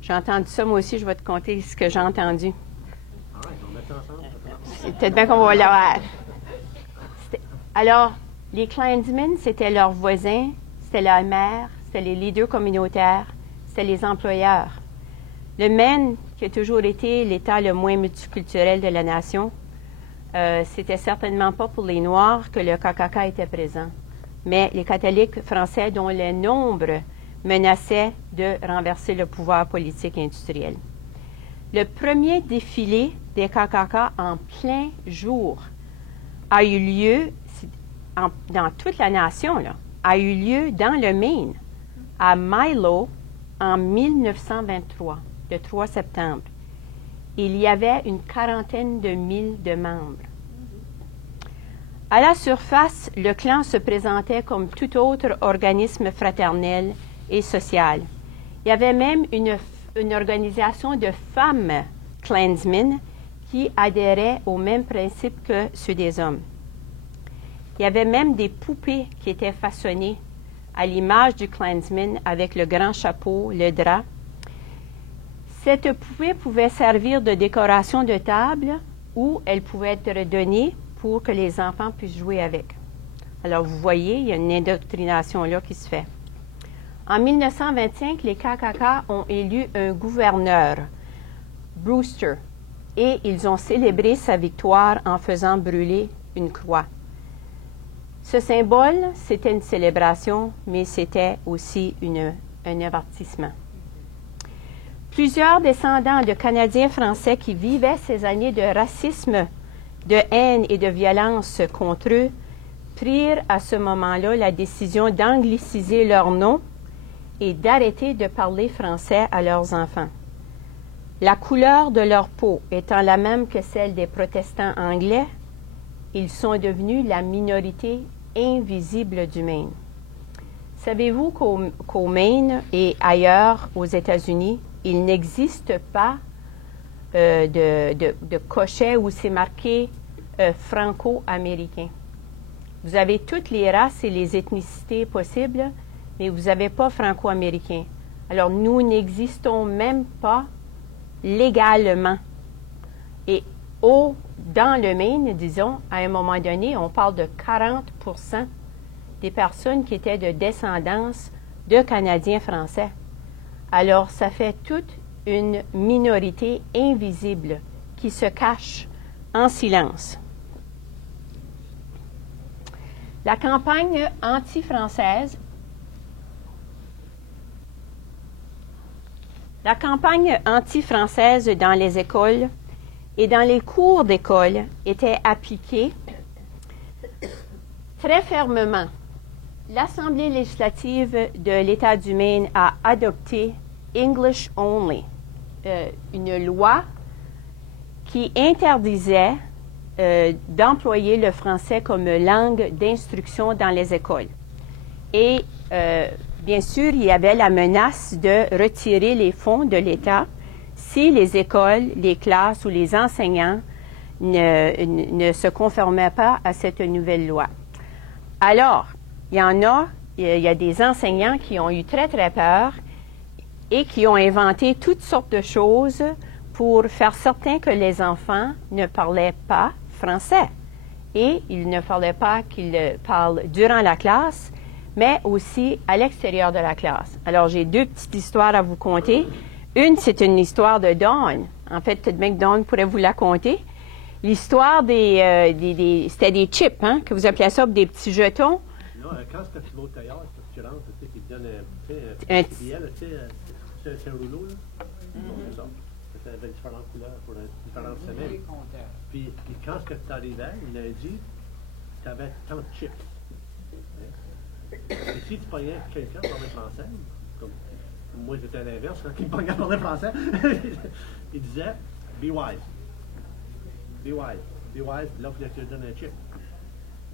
J'ai entendu ça, moi aussi, je vais te conter ce que j'ai entendu. Ah ouais, on met ça ensemble. C'est peut-être bien qu'on va l'avoir. Alors, les Klansmen, c'était leurs voisins, c'était la mère, c'était les leaders communautaires, c'était les employeurs. Le Maine, qui a toujours été l'État le moins multiculturel de la nation, c'était certainement pas pour les Noirs que le KKK était présent, mais les catholiques français dont le nombre menaçait de renverser le pouvoir politique et industriel. Le premier défilé des KKK en plein jour a eu lieu dans toute la nation, là, a eu lieu dans le Maine, à Milo, en 1923, le 3 septembre. Il y avait une quarantaine de mille de membres. À la surface, le clan se présentait comme tout autre organisme fraternel et social. Il y avait même une organisation de femmes Klansmen qui adhéraient aux mêmes principes que ceux des hommes. Il y avait même des poupées qui étaient façonnées à l'image du Klansman avec le grand chapeau, le drap. Cette poupée pouvait servir de décoration de table ou elle pouvait être donnée pour que les enfants puissent jouer avec. Alors, vous voyez, il y a une indoctrination là qui se fait. En 1925, les KKK ont élu un gouverneur, Brewster, et ils ont célébré sa victoire en faisant brûler une croix. Ce symbole, c'était une célébration, mais c'était aussi un avertissement. Plusieurs descendants de Canadiens français qui vivaient ces années de racisme, de haine et de violence contre eux prirent à ce moment-là la décision d'angliciser leur nom et d'arrêter de parler français à leurs enfants. La couleur de leur peau étant la même que celle des protestants anglais, ils sont devenus la minorité invisible du Maine. Savez-vous qu'au Maine et ailleurs aux États-Unis, il n'existe pas de cochet où c'est marqué franco-américain. Vous avez toutes les races et les ethnicités possibles, mais vous n'avez pas franco-américain. Alors, nous n'existons même pas légalement. Et dans le Maine, disons, à un moment donné, on parle de 40% des personnes qui étaient de descendance de Canadiens français. Alors, ça fait toute une minorité invisible qui se cache en silence. La campagne anti-française dans les écoles et dans les cours d'école était appliquée très fermement, l'Assemblée législative de l'État du Maine a adopté English Only, une loi qui interdisait d'employer le français comme langue d'instruction dans les écoles. Et bien sûr, il y avait la menace de retirer les fonds de l'État si les écoles, les classes ou les enseignants ne se conformaient pas à cette nouvelle loi. Alors, il y a des enseignants qui ont eu très, très peur et qui ont inventé toutes sortes de choses pour faire certain que les enfants ne parlaient pas français. Et il ne fallait pas qu'ils parlent durant la classe, mais aussi à l'extérieur de la classe. Alors, j'ai 2 petites histoires à vous conter. Une, c'est une histoire de Dawn. En fait, peut-être bien que Dawn pourrait vous la conter. L'histoire c'était des chips, hein, que vous appelez ça, des petits jetons. Non, quand tu vas au théâtre, tu rentres, tu sais, qu'ils te donnent un petit billet, tu sais, c'est un rouleau, là. C'est ça. C'était différentes couleurs pour différentes semaines. Puis quand tu arrivais, lundi, tu avais tant de chips. Et si tu pognais quelqu'un qui parlait français, comme moi j'étais à l'inverse, quand il me pognait à parler français, il disait « Be wise. Be wise. Be wise. » Puis là, il fallait que je te donne un chip.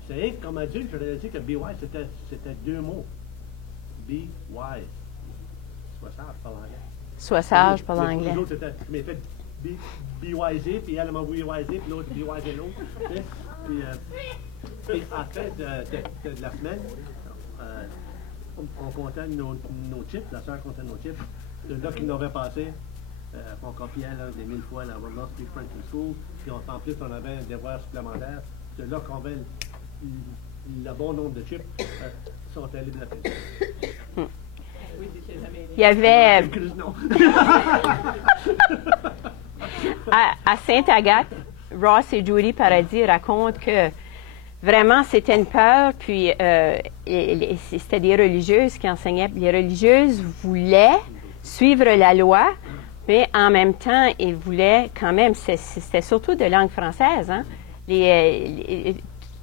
C'est comme adulte, je réalisé que « Be wise », c'était 2 mots. « Be wise ». Sois sage, parle anglais. Sois sage, parle anglais. Les autres, c'était « Mais fait be wise », puis elle m'a be wise, puis l'autre « Be wise » et l'autre. Puis à la fin de la semaine, on comptait nos chips, la sœur comptait nos chips. Le gars qui nous avait passé, on copiait là, des 1000 fois la Will Not Speak French in School, puis en plus on avait un devoir supplémentaire. C'est là qu'on avait le bon nombre de chips, sont allés de la fin. Il y avait à Sainte-Agathe, Ross et Judy Paradis racontent que vraiment, c'était une peur, puis c'était des religieuses qui enseignaient. Les religieuses voulaient suivre la loi, mais en même temps, ils voulaient quand même, c'était surtout de langue française, hein?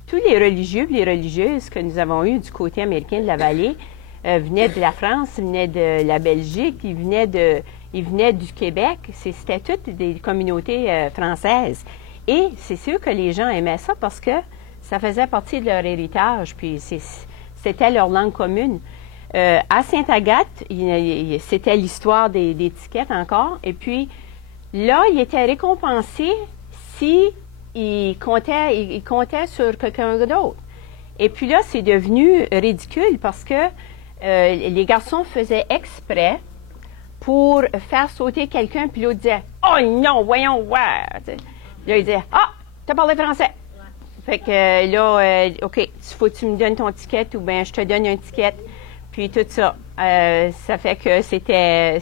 Tous les religieux et les religieuses que nous avons eus du côté américain de la vallée venaient de la France, venaient de la Belgique, ils venaient du Québec. C'était toutes des communautés françaises. Et c'est sûr que les gens aimaient ça parce que ça faisait partie de leur héritage, puis c'était leur langue commune. À Sainte-Agathe, c'était l'histoire des étiquettes encore, et puis là, il était récompensé s'il comptait sur quelqu'un d'autre. Et puis là, c'est devenu ridicule parce que les garçons faisaient exprès pour faire sauter quelqu'un, puis l'autre disait « Oh non, voyons voir! » Là, il disait « Ah, t'as parlé français! » Fait que là, OK, faut que tu me donnes ton ticket ou bien je te donne un ticket, puis tout ça. Ça fait que c'était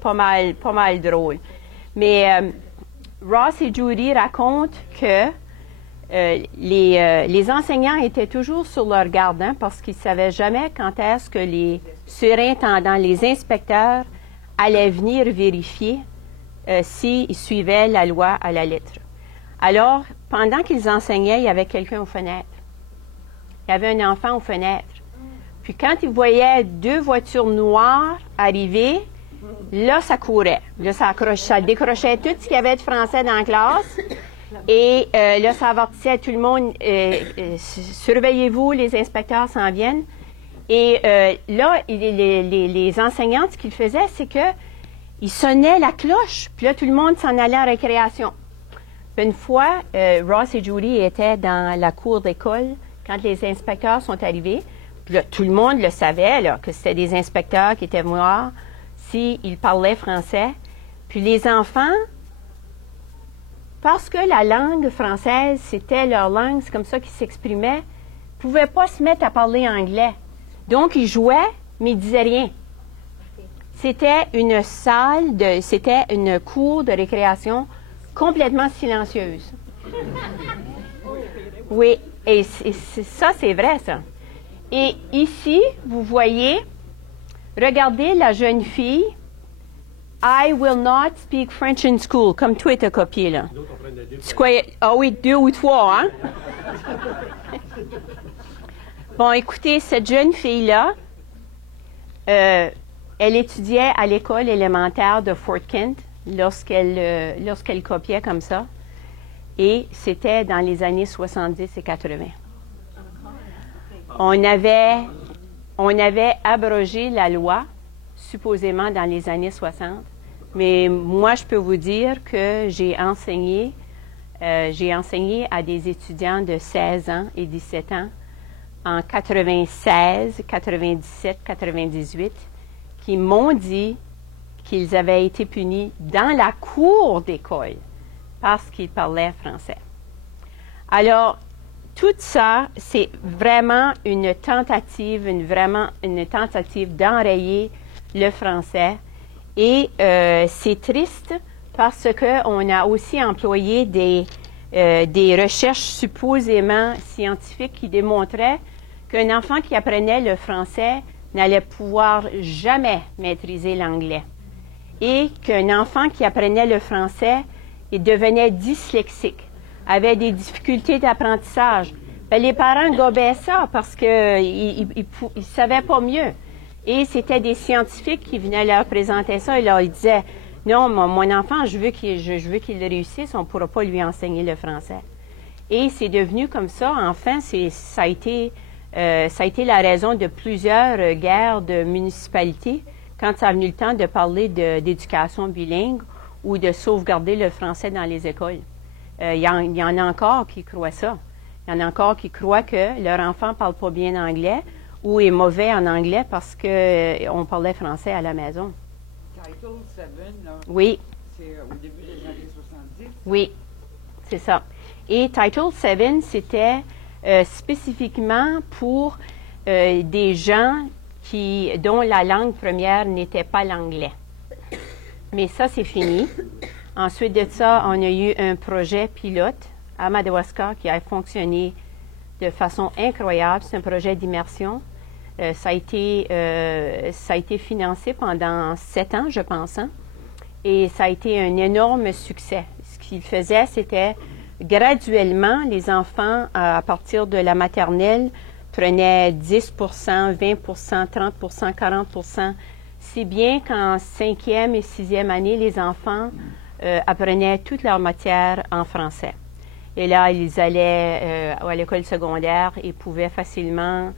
pas mal drôle. Mais Ross et Judy racontent que les enseignants étaient toujours sur leur garde, hein, parce qu'ils ne savaient jamais quand est-ce que les surintendants, les inspecteurs allaient venir vérifier s'ils suivaient la loi à la lettre. Alors, pendant qu'ils enseignaient, il y avait quelqu'un aux fenêtres. Il y avait un enfant aux fenêtres. Puis quand ils voyaient 2 voitures noires arriver, là, ça courait. Là, ça décrochait tout ce qu'il y avait de français dans la classe. Et là, ça avertissait tout le monde, surveillez-vous, les inspecteurs s'en viennent. Et là, les enseignantes, ce qu'ils faisaient, c'est qu'ils sonnaient la cloche. Puis là, tout le monde s'en allait en récréation. Une fois, Ross et Judy étaient dans la cour d'école quand les inspecteurs sont arrivés. Puis là, tout le monde le savait, là, que c'était des inspecteurs qui étaient venus voir s'ils parlaient français. Puis les enfants, parce que la langue française, c'était leur langue, c'est comme ça qu'ils s'exprimaient, ne pouvaient pas se mettre à parler anglais. Donc, ils jouaient, mais ils ne disaient rien. C'était c'était une cour de récréation complètement silencieuse. Oui, et ça, c'est vrai, ça. Et ici, vous voyez, regardez la jeune fille. I will not speak French in school, comme toi, tu as copié, là. Ah oui, 2 ou 3, hein? Bon, écoutez, cette jeune fille-là, elle étudiait à l'école élémentaire de Fort Kent lorsqu'elle copiait comme ça. Et c'était dans les années 70 et 80. On avait abrogé la loi, supposément dans les années 60. Mais moi, je peux vous dire que j'ai enseigné à des étudiants de 16 ans et 17 ans en 96, 97, 98, qui m'ont dit qu'ils avaient été punis dans la cour d'école parce qu'ils parlaient français. Alors, tout ça, c'est vraiment une tentative d'enrayer le français. Et c'est triste parce qu'on a aussi employé des recherches supposément scientifiques qui démontraient qu'un enfant qui apprenait le français n'allait pouvoir jamais maîtriser l'anglais. Et qu'un enfant qui apprenait le français et devenait dyslexique, avait des difficultés d'apprentissage. Bien, les parents gobaient ça parce qu'ils ne savaient pas mieux. Et c'était des scientifiques qui venaient leur présenter ça et leur disaient « Non, mon enfant, je veux qu'il réussisse, on ne pourra pas lui enseigner le français. » Et c'est devenu comme ça. Enfin, ça a été la raison de plusieurs guerres de municipalités quand ça a venu le temps de parler d'éducation bilingue ou de sauvegarder le français dans les écoles. Il y en a encore qui croient ça. Il y en a encore qui croient que leur enfant ne parle pas bien anglais ou est mauvais en anglais parce qu'on parlait français à la maison. Title 7, là, oui. C'est au début des années 70? Oui, c'est ça. Et Title 7, c'était spécifiquement pour des gens dont la langue première n'était pas l'anglais. Mais ça, c'est fini. Ensuite de ça, on a eu un projet pilote à Madawaska qui a fonctionné de façon incroyable. C'est un projet d'immersion. Ça a été financé pendant 7 ans, je pense. Hein? Et ça a été un énorme succès. Ce qu'il faisait, c'était graduellement, les enfants, à partir de la maternelle, prenaient 10 20 30 40 si bien qu'en 5e et 6e année, les enfants apprenaient toute leur matière en français. Et là, ils allaient à l'école secondaire et pouvaient facilement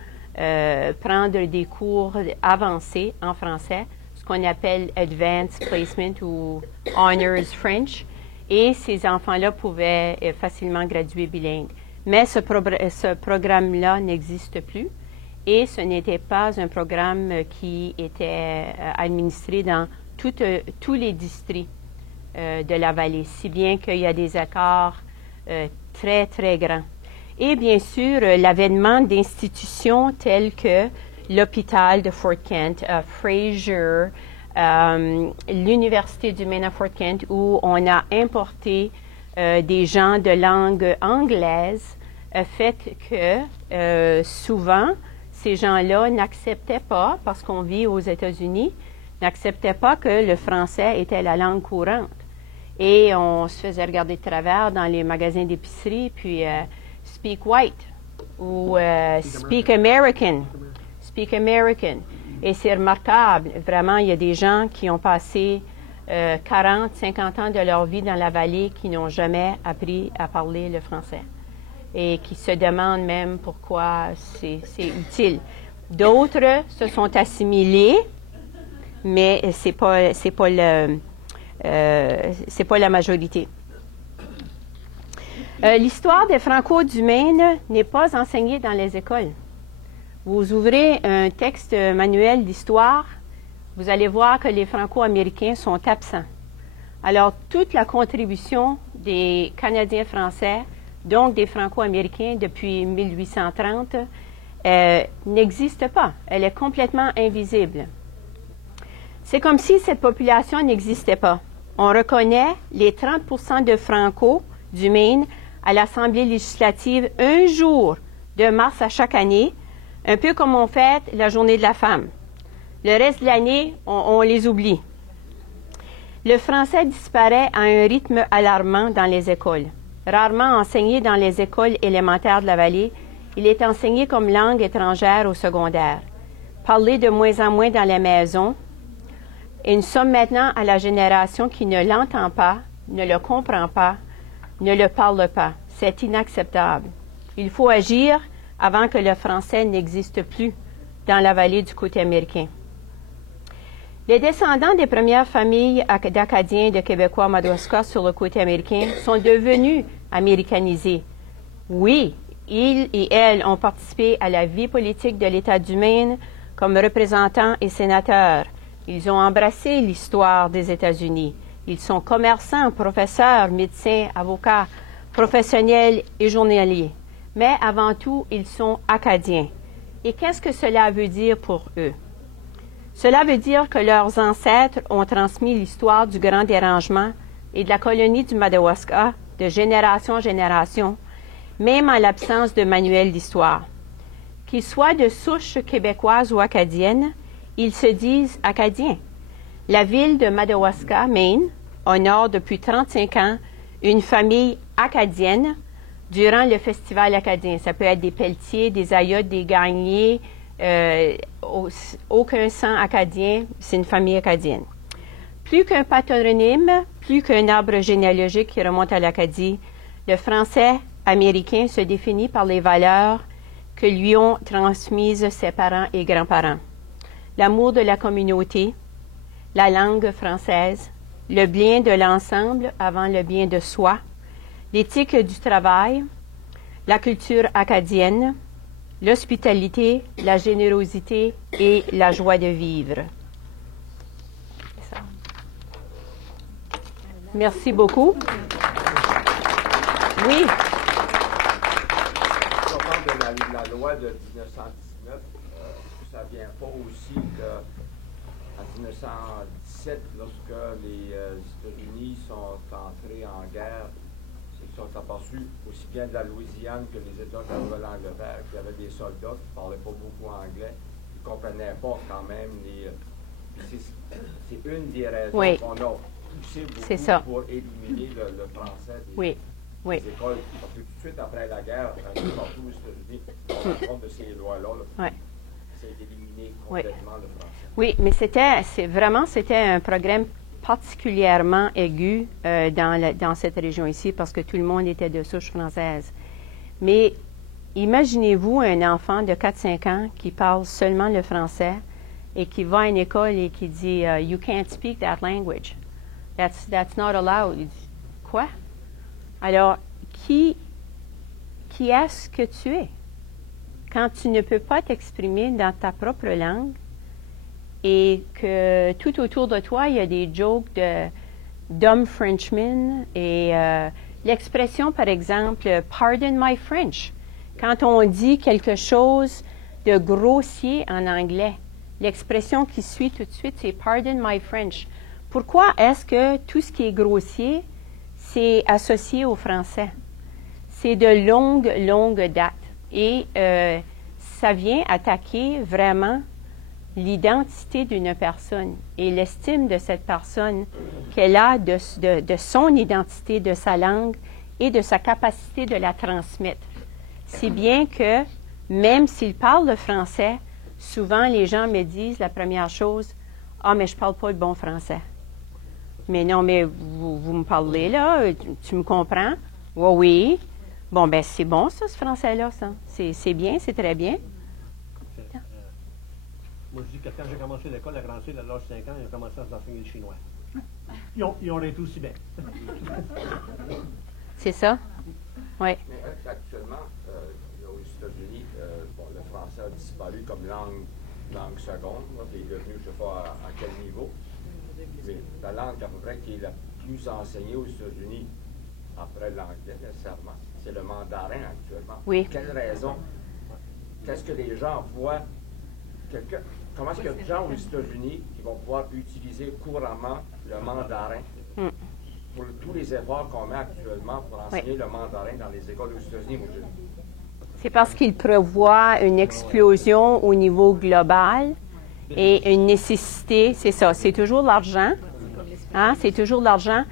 prendre des cours avancés en français, ce qu'on appelle Advanced Placement ou Honors French. Et ces enfants-là pouvaient facilement graduer bilingues. Mais ce programme-là n'existe plus. Et ce n'était pas un programme qui était administré dans tous les districts de la vallée, si bien qu'il y a des écarts très, très grands. Et bien sûr, l'avènement d'institutions telles que l'hôpital de Fort Kent, Fraser, l'Université du Maine à Fort Kent, où on a importé des gens de langue anglaise, a fait que souvent, ces gens-là n'acceptaient pas, parce qu'on vit aux États-Unis, n'acceptaient pas que le français était la langue courante. Et on se faisait regarder de travers dans les magasins d'épicerie, puis speak white ou speak American. Speak American. Et c'est remarquable. Vraiment, il y a des gens qui ont passé 40, 50 ans de leur vie dans la vallée qui n'ont jamais appris à parler le français et qui se demandent même pourquoi c'est utile. D'autres se sont assimilés, mais c'est pas la majorité. L'histoire des Franco du Maine n'est pas enseignée dans les écoles. Vous ouvrez un texte manuel d'histoire, vous allez voir que les Franco-Américains sont absents. Alors, toute la contribution des Canadiens français, donc des Franco-Américains depuis 1830, n'existe pas. Elle est complètement invisible. C'est comme si cette population n'existait pas. On reconnaît les 30 de Franco du Maine à l'Assemblée législative un jour de mars à chaque année, un peu comme on fête la Journée de la femme. Le reste de l'année, on les oublie. Le français disparaît à un rythme alarmant dans les écoles. Rarement enseigné dans les écoles élémentaires de la vallée, Il est enseigné comme langue étrangère au secondaire, parlé de moins en moins dans les maisons. Et nous sommes maintenant à la génération qui ne l'entend pas, ne le comprend pas, ne le parle pas. C'est inacceptable. Il faut agir avant que le français n'existe plus dans la vallée du côté américain. Les descendants des premières familles d'Acadiens et de Québécois Madawaska sur le côté américain sont devenus américanisés. Oui, ils et elles ont participé à la vie politique de l'État du Maine comme représentants et sénateurs. Ils ont embrassé l'histoire des États-Unis. Ils sont commerçants, professeurs, médecins, avocats, professionnels et journaliers. Mais avant tout, ils sont acadiens. Et qu'est-ce que cela veut dire pour eux? Cela veut dire que leurs ancêtres ont transmis l'histoire du Grand Dérangement et de la colonie du Madawaska de génération en génération, même en l'absence de manuel d'histoire. Qu'ils soient de souche québécoise ou acadienne, ils se disent acadiens. La ville de Madawaska, Maine, honore depuis 35 ans une famille acadienne durant le festival acadien. Ça peut être des Pelletiers, des Ayottes, des Gagniers, aucun sang acadien, c'est une famille acadienne. Plus qu'un patronyme, plus qu'un arbre généalogique qui remonte à l'Acadie, le français américain se définit par les valeurs que lui ont transmises ses parents et grands-parents. L'amour de la communauté, la langue française, le bien de l'ensemble avant le bien de soi, l'éthique du travail, la culture acadienne, l'hospitalité, la générosité et la joie de vivre. C'est ça. Merci beaucoup. Oui. On parle de la loi de 1919. Ça vient pas aussi qu'en 1917, lorsque les États-Unis sont entrés en guerre, ils sont aperçus aussi bien de la Louisiane que les États de la Nouvelle-Angleterre, qu'il y avait des soldats qui ne parlaient pas beaucoup anglais, qui ne comprenaient pas quand même les... C'est une des raisons qu'on a poussé beaucoup pour éliminer le français des écoles. Parce que tout de suite après la guerre, partout aux États-Unis, on rend compte de ces lois-là. C'est d'éliminer complètement le français. Oui, mais c'était un programme particulièrement aigu dans cette région ici parce que tout le monde était de souche française. Mais imaginez-vous un enfant de 4-5 ans qui parle seulement le français et qui va à une école et qui dit « You can't speak that language. That's not allowed. » Il dit « Quoi? » Alors, qui est-ce que tu es? Quand tu ne peux pas t'exprimer dans ta propre langue, et que tout autour de toi, il y a des jokes de dumb Frenchmen et l'expression, par exemple, « pardon my French ». Quand on dit quelque chose de grossier en anglais, l'expression qui suit tout de suite, c'est « pardon my French ». Pourquoi est-ce que tout ce qui est grossier, c'est associé au français? C'est de longue date. Et ça vient attaquer vraiment l'identité d'une personne et l'estime de cette personne qu'elle a de son identité, de sa langue et de sa capacité de la transmettre. Si bien que, même s'il parle le français, souvent les gens me disent la première chose, « Ah, mais je ne parle pas le bon français. » Mais non, mais vous me parlez là, tu me comprends? Oh, oui. Bon, ben c'est bon ça, ce français-là, ça. C'est bien, c'est très bien. Moi, je dis que quand j'ai commencé l'école à Grand-Sud, à l'âge de 5 ans, ils ont commencé à enseigner le chinois. Ils ont été aussi bien. C'est ça? Oui. Mais actuellement, aux États-Unis, le français a disparu comme langue seconde, qui est devenue, je ne sais pas à quel niveau. Mais la langue à peu près qui est la plus enseignée aux États-Unis, après l'anglais nécessairement, c'est le mandarin actuellement. Oui. Quelle raison? Qu'est-ce que les gens voient? Comment est-ce qu'il y a des gens aux États-Unis qui vont pouvoir utiliser couramment le mandarin pour tous les efforts qu'on met actuellement pour enseigner le mandarin dans les écoles aux États-Unis? C'est parce qu'il prévoit une explosion au niveau global et une nécessité, c'est ça, c'est toujours l'argent. Hein, c'est toujours l'argent.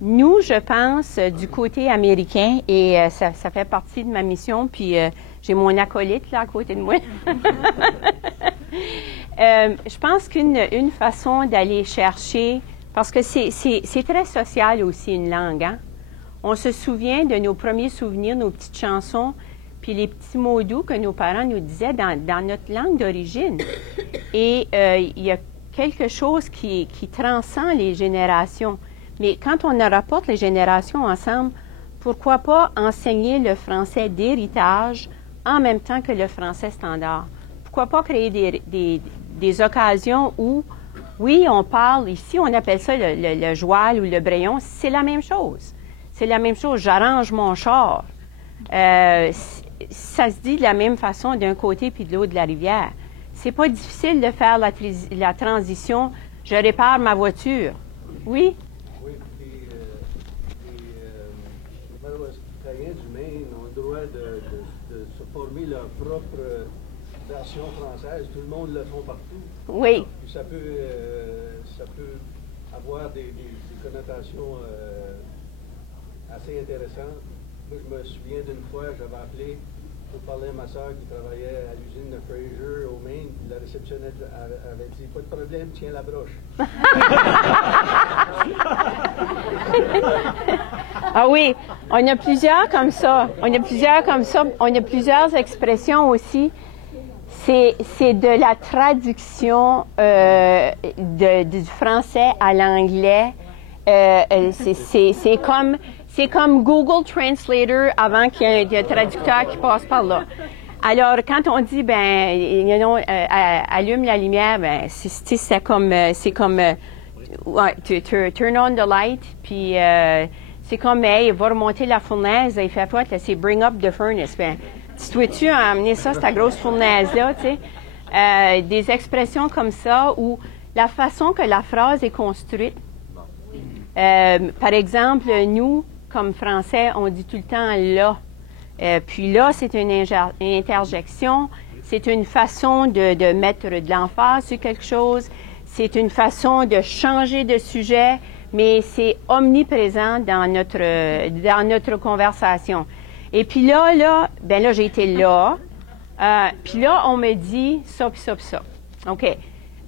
Nous, je pense, du côté américain, et ça fait partie de ma mission, puis J'ai mon acolyte là à côté de moi. Je pense qu'une façon d'aller chercher, parce que c'est très social aussi une langue, hein? On se souvient de nos premiers souvenirs, nos petites chansons, puis les petits mots doux que nos parents nous disaient dans notre langue d'origine. Et il y a quelque chose qui transcende les générations. Mais quand on rapporte les générations ensemble, pourquoi pas enseigner le français d'héritage en même temps que le français standard? Pourquoi pas créer des occasions où, oui, on parle, ici on appelle ça le joual ou le braillon, c'est la même chose. C'est la même chose, j'arrange mon char. Ça se dit de la même façon d'un côté puis de l'autre de la rivière. C'est pas difficile de faire la transition, je répare ma voiture. Oui? Oui, puis les Marocains du Maine ont le droit de se former leur propre version française. Tout le monde le font partout. Oui. Puis ça peut avoir des connotations assez intéressantes. Moi, je me souviens d'une fois, j'avais appelé pour parler à ma soeur qui travaillait à l'usine de Fraser au Maine. Puis la réceptionniste avait dit « Pas de problème, tiens la broche. » Ah oui, on a plusieurs comme ça. On a plusieurs expressions aussi. C'est de la traduction du français à l'anglais. C'est comme Google Translator avant qu'il y ait un traducteur qui passe par là. Alors, quand on dit, allume la lumière, c'est comme turn on the light, puis c'est comme, hey, va remonter la fournaise, il fait froid, c'est bring up the furnace. Tu dois-tu amener ça, cette grosse fournaise-là, tu sais? Des expressions comme ça, où la façon que la phrase est construite, par exemple, nous, comme Français, on dit tout le temps « là ». Puis là, c'est une interjection, c'est une façon de mettre de l'emphase sur quelque chose, c'est une façon de changer de sujet, mais c'est omniprésent dans notre conversation. Et puis là, j'ai été là, puis là, on me dit ça, puis ça, puis ça. OK.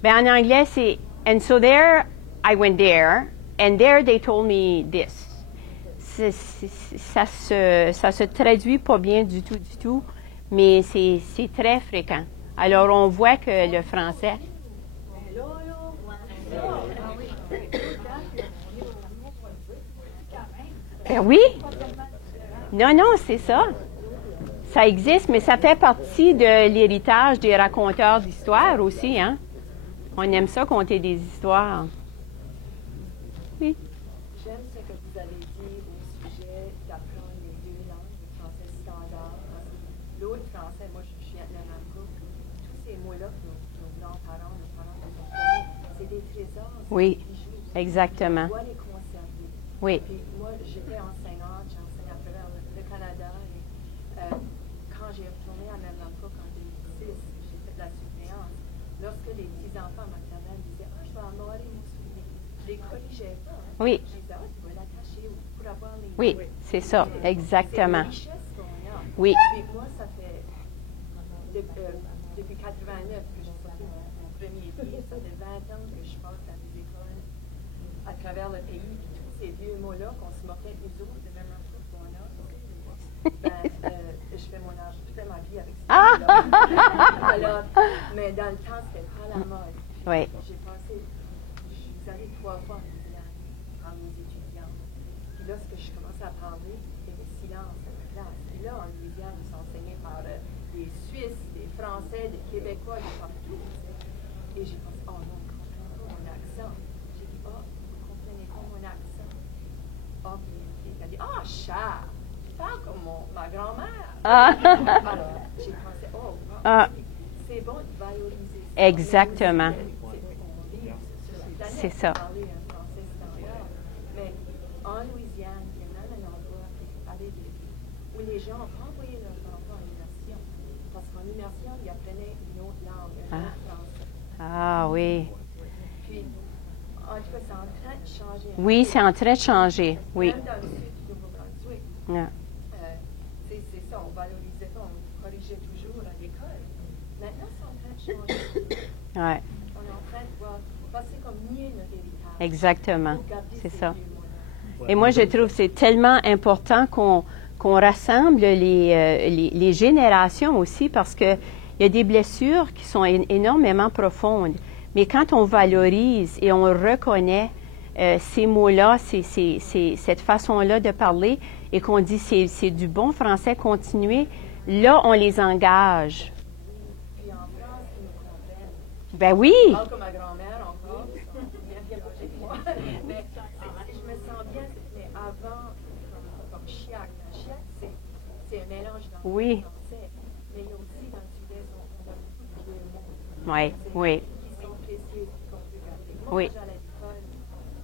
En anglais, c'est « and so there, I went there, and there they told me this ». Ça se traduit pas bien du tout, mais c'est très fréquent. Alors, on voit que le français... Oui. Non, c'est ça. Ça existe, mais ça fait partie de l'héritage des raconteurs d'histoires aussi, hein? On aime ça, conter des histoires. Oui. J'aime ce que vous avez dit au sujet d'apprendre les deux langues, le français standard. Parce que l'autre français, moi je suis à l'Anamco, tous ces mots-là que nos grands-parents, nos parents nous ont connus, c'est des trésors, c'est Oui, des bijoux. exactement. On doit les conserver. Oui. Puis moi, j'étais enseignante, j'enseigne à travers le Canada. Et quand j'ai retourné à Merlancook en 2006, j'ai fait de la suppléance. Lorsque les petits-enfants maternels disaient « Ah, je vais amorrer mon souvenir », je les corrigeais pas. Hein. Oui. Je disais « Ah, tu vas l'attacher pour avoir les... » Oui, c'est ça, exactement. C'est une richesse qu'on a. Oui. Puis moi, ça fait... Depuis 89 que j'ai sorti mon premier livre, ça fait 20 ans que je passe dans des écoles à travers le pays, puis tous ces vieux mots-là qu'on se moquait des autres, c'est même un truc qu'on a. Je fais mon âge, je fais ma vie avec ça. Alors, mais dans le temps, c'était pas la mode. Oui. J'ai passé, je suis allée 3 fois en Louisiane, prendre mes étudiants. Puis lorsque je commençais à parler, il y avait silence dans la classe. Puis là, en Louisiane, ils sont enseignés par des Suisses, des Français, des Québécois, de partout. Et j'ai pensé, oh non, ils comprennent pas mon accent. J'ai dit, oh, vous comprenez pas mon accent. Oh, puis il a dit, oh, Charles, tu parles comme ma grand-mère. Alors, j'ai pensé, oh, wow, c'est bon de valoriser ça. Exactement. C'est ça. Parler un français standard. Mais en Louisiane, il y a même un endroit où les gens ont envoyé leurs enfants en immersion. Parce qu'en immersion, ils apprenaient une autre langue, un autre français. Ah oui. Puis, en tout cas, c'est en train de changer. Oui, c'est en train de changer, oui. Même dans le sud du Nouveau-Brunswick. Yeah. C'est ça, on valorisait pas, on corrigeait Maintenant, c'est en train de changer. Ouais, On est en train de voir, parce que c'est comme nier notre héritage. exactement. Pour garder C'est ces ça. vieux mots-là. Ouais. Et moi, je trouve que c'est tellement important qu'on rassemble les générations aussi parce qu'il y a des blessures qui sont énormément profondes. Mais quand on valorise et on reconnaît ces mots-là, cette façon-là de parler et qu'on dit c'est du bon français, continuer, là, on les engage. Puis en France, ils nous comprennent. Ben oui! Je parle comme ma grand-mère encore, ils sont bien âgés que moi. Mais je me sens bien, mais avant, comme chiac. Chiac, c'est un mélange d'anglais Oui. et français. Mais il y a aussi dans le sud-est, on a beaucoup de vieux mots. Oui, oui. Qui sont précieux, qu'on peut garder. Moi, Oui. quand j'allais à l'école, on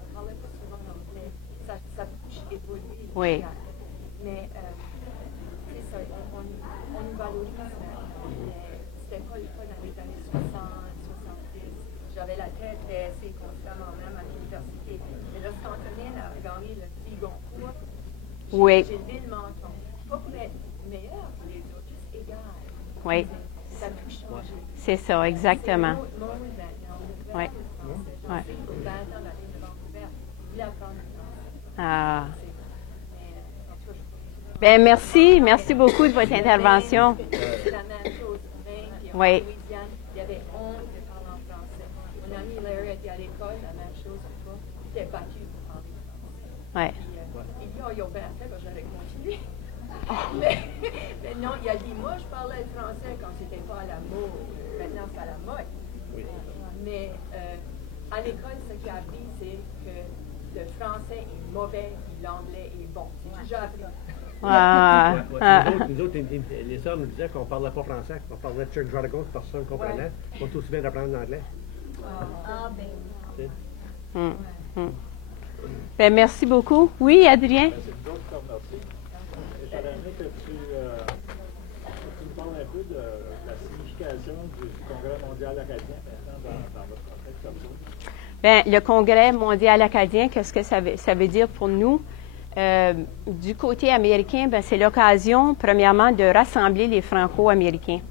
ne parlait pas souvent d'anglais. Ça bouge évoluer. le Oui. chiac. Mais, c'est ça, on nous valorise maintenant. Mais c'était pas le cas dans les années 60, 70. J'avais la tête baissée constamment, même à l'université. Mais là, quand Antonine a gagné le prix Goncourt, Oui. j'ai levé le menton. Pas pour être meilleur que les autres, juste égal. Oui. Ça a tout changé. C'est ça, exactement. C'est un autre monde maintenant. On est Ouais. vraiment français. Ouais. J'en sais pour 20 ans d'aller de Vancouver. Il apprend le français. Ah. Mais, en tout cas, je Ben merci. Merci beaucoup de votre intervention. C'est la même chose. Même, puis en Oui. Louisiane, il y avait honte de parler en français. Mon ami Larry était à l'école, la même chose que toi. Il était battu pour parler français. Ouais. Puis, il dit, il a bien fait, ben, j'aurais continué. mais non, il a dit, moi, je parlais le français quand c'était pas à la mode. Maintenant, c'est à la mode. Mais à l'école, ce qu'il a appris, c'est que le français est mauvais et l'anglais est bon. C'est tout que j'ai appris. Ah. Ouais, Ah. Nous autres, les sœurs nous disaient qu'on ne parlait pas français, qu'on parlait tchèque jargon, que personne ne comprenait. On est aussi bien d'apprendre l'anglais. Tu sais. Hum, hum. Ben, merci beaucoup. Oui, Adrien? C'est nous autres qui te remercie. J'aurais aimé que tu nous parles un peu de la signification du Congrès mondial acadien maintenant dans votre contexte actuel. Bien, le Congrès mondial acadien, qu'est-ce que ça veut dire pour nous? Du côté américain, ben, c'est l'occasion, premièrement, de rassembler les Franco-Américains.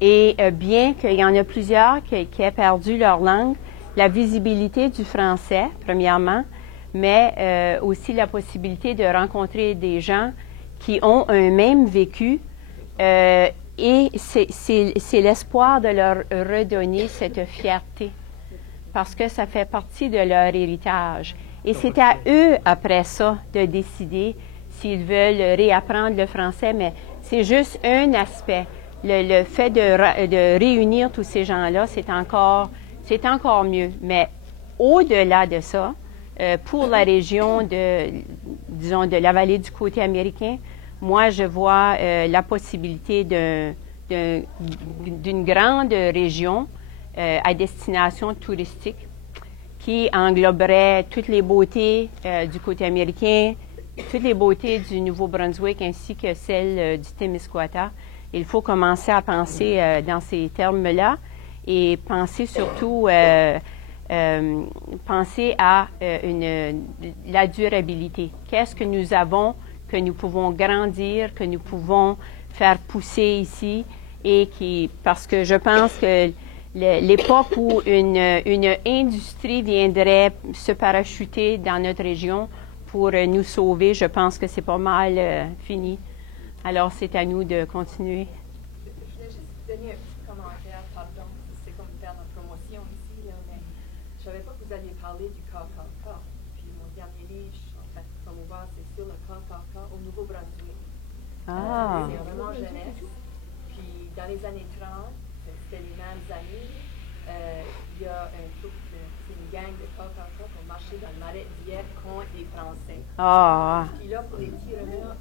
Et bien qu'il y en a plusieurs qui aient perdu leur langue, la visibilité du français, premièrement, mais aussi la possibilité de rencontrer des gens qui ont un même vécu. Et c'est l'espoir de leur redonner cette fierté, parce que ça fait partie de leur héritage. Et c'est à eux, après ça, de décider s'ils veulent réapprendre le français, mais c'est juste un aspect. Le fait de réunir tous ces gens-là, c'est encore mieux. Mais au-delà de ça, pour la région de la vallée du côté américain, moi, je vois la possibilité d'une grande région à destination touristique qui engloberait toutes les beautés du côté américain, toutes les beautés du Nouveau-Brunswick ainsi que celles du Témiscouata. Il faut commencer à penser dans ces termes-là et penser surtout penser à la durabilité. Qu'est-ce que nous avons, que nous pouvons grandir, que nous pouvons faire pousser ici et parce que je pense que l'époque où une industrie viendrait se parachuter dans notre région pour nous sauver, je pense que c'est pas mal fini. Alors, c'est à nous de continuer. Je voulais juste donner un petit commentaire, pardon, c'est comme faire la promotion ici, là, mais je ne savais pas que vous alliez parler du KKK. Puis mon dernier livre, je suis en train de promouvoir, c'est sur le KKK au Nouveau-Brunswick. Ah. C'est vraiment jeunesse. Puis dans les années 30, c'était les mêmes années, il y a un couple, c'est une gang de KKK qui ont marché dans le marais d'hier contre les Français. Ah. Puis là, pour les petits rumeurs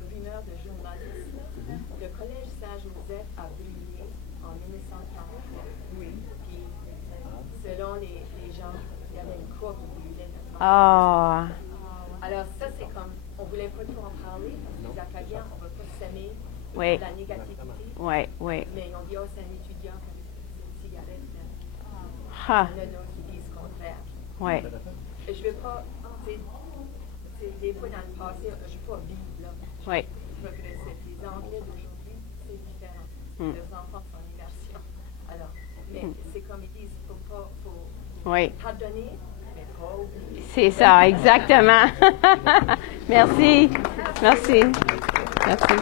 de journalistes, le Collège Saint-Joseph a brûlé en 1933. Oui. Puis, selon les gens, il y avait une croix qui brûlait. Ah. Alors ça, c'est comme, on ne voulait pas trop en parler, parce que les Acadiens, on ne veut pas semer Oui. la négativité. Oui, oui. Mais on dit, oh, c'est un étudiant qui a une cigarette. Ah. Il y en a d'autres qui disent le contraire. Oui. Je ne veux pas, des fois dans le passé, je ne veux pas vivre là. Oui. Progressif. Les Anglais d'aujourd'hui, c'est différent. Mm. Les enfants sont en immersion. Alors, mais c'est comme ils disent, il faut Oui. pardonner, mais pas oublier. C'est ça, exactement. Merci. Merci. Merci.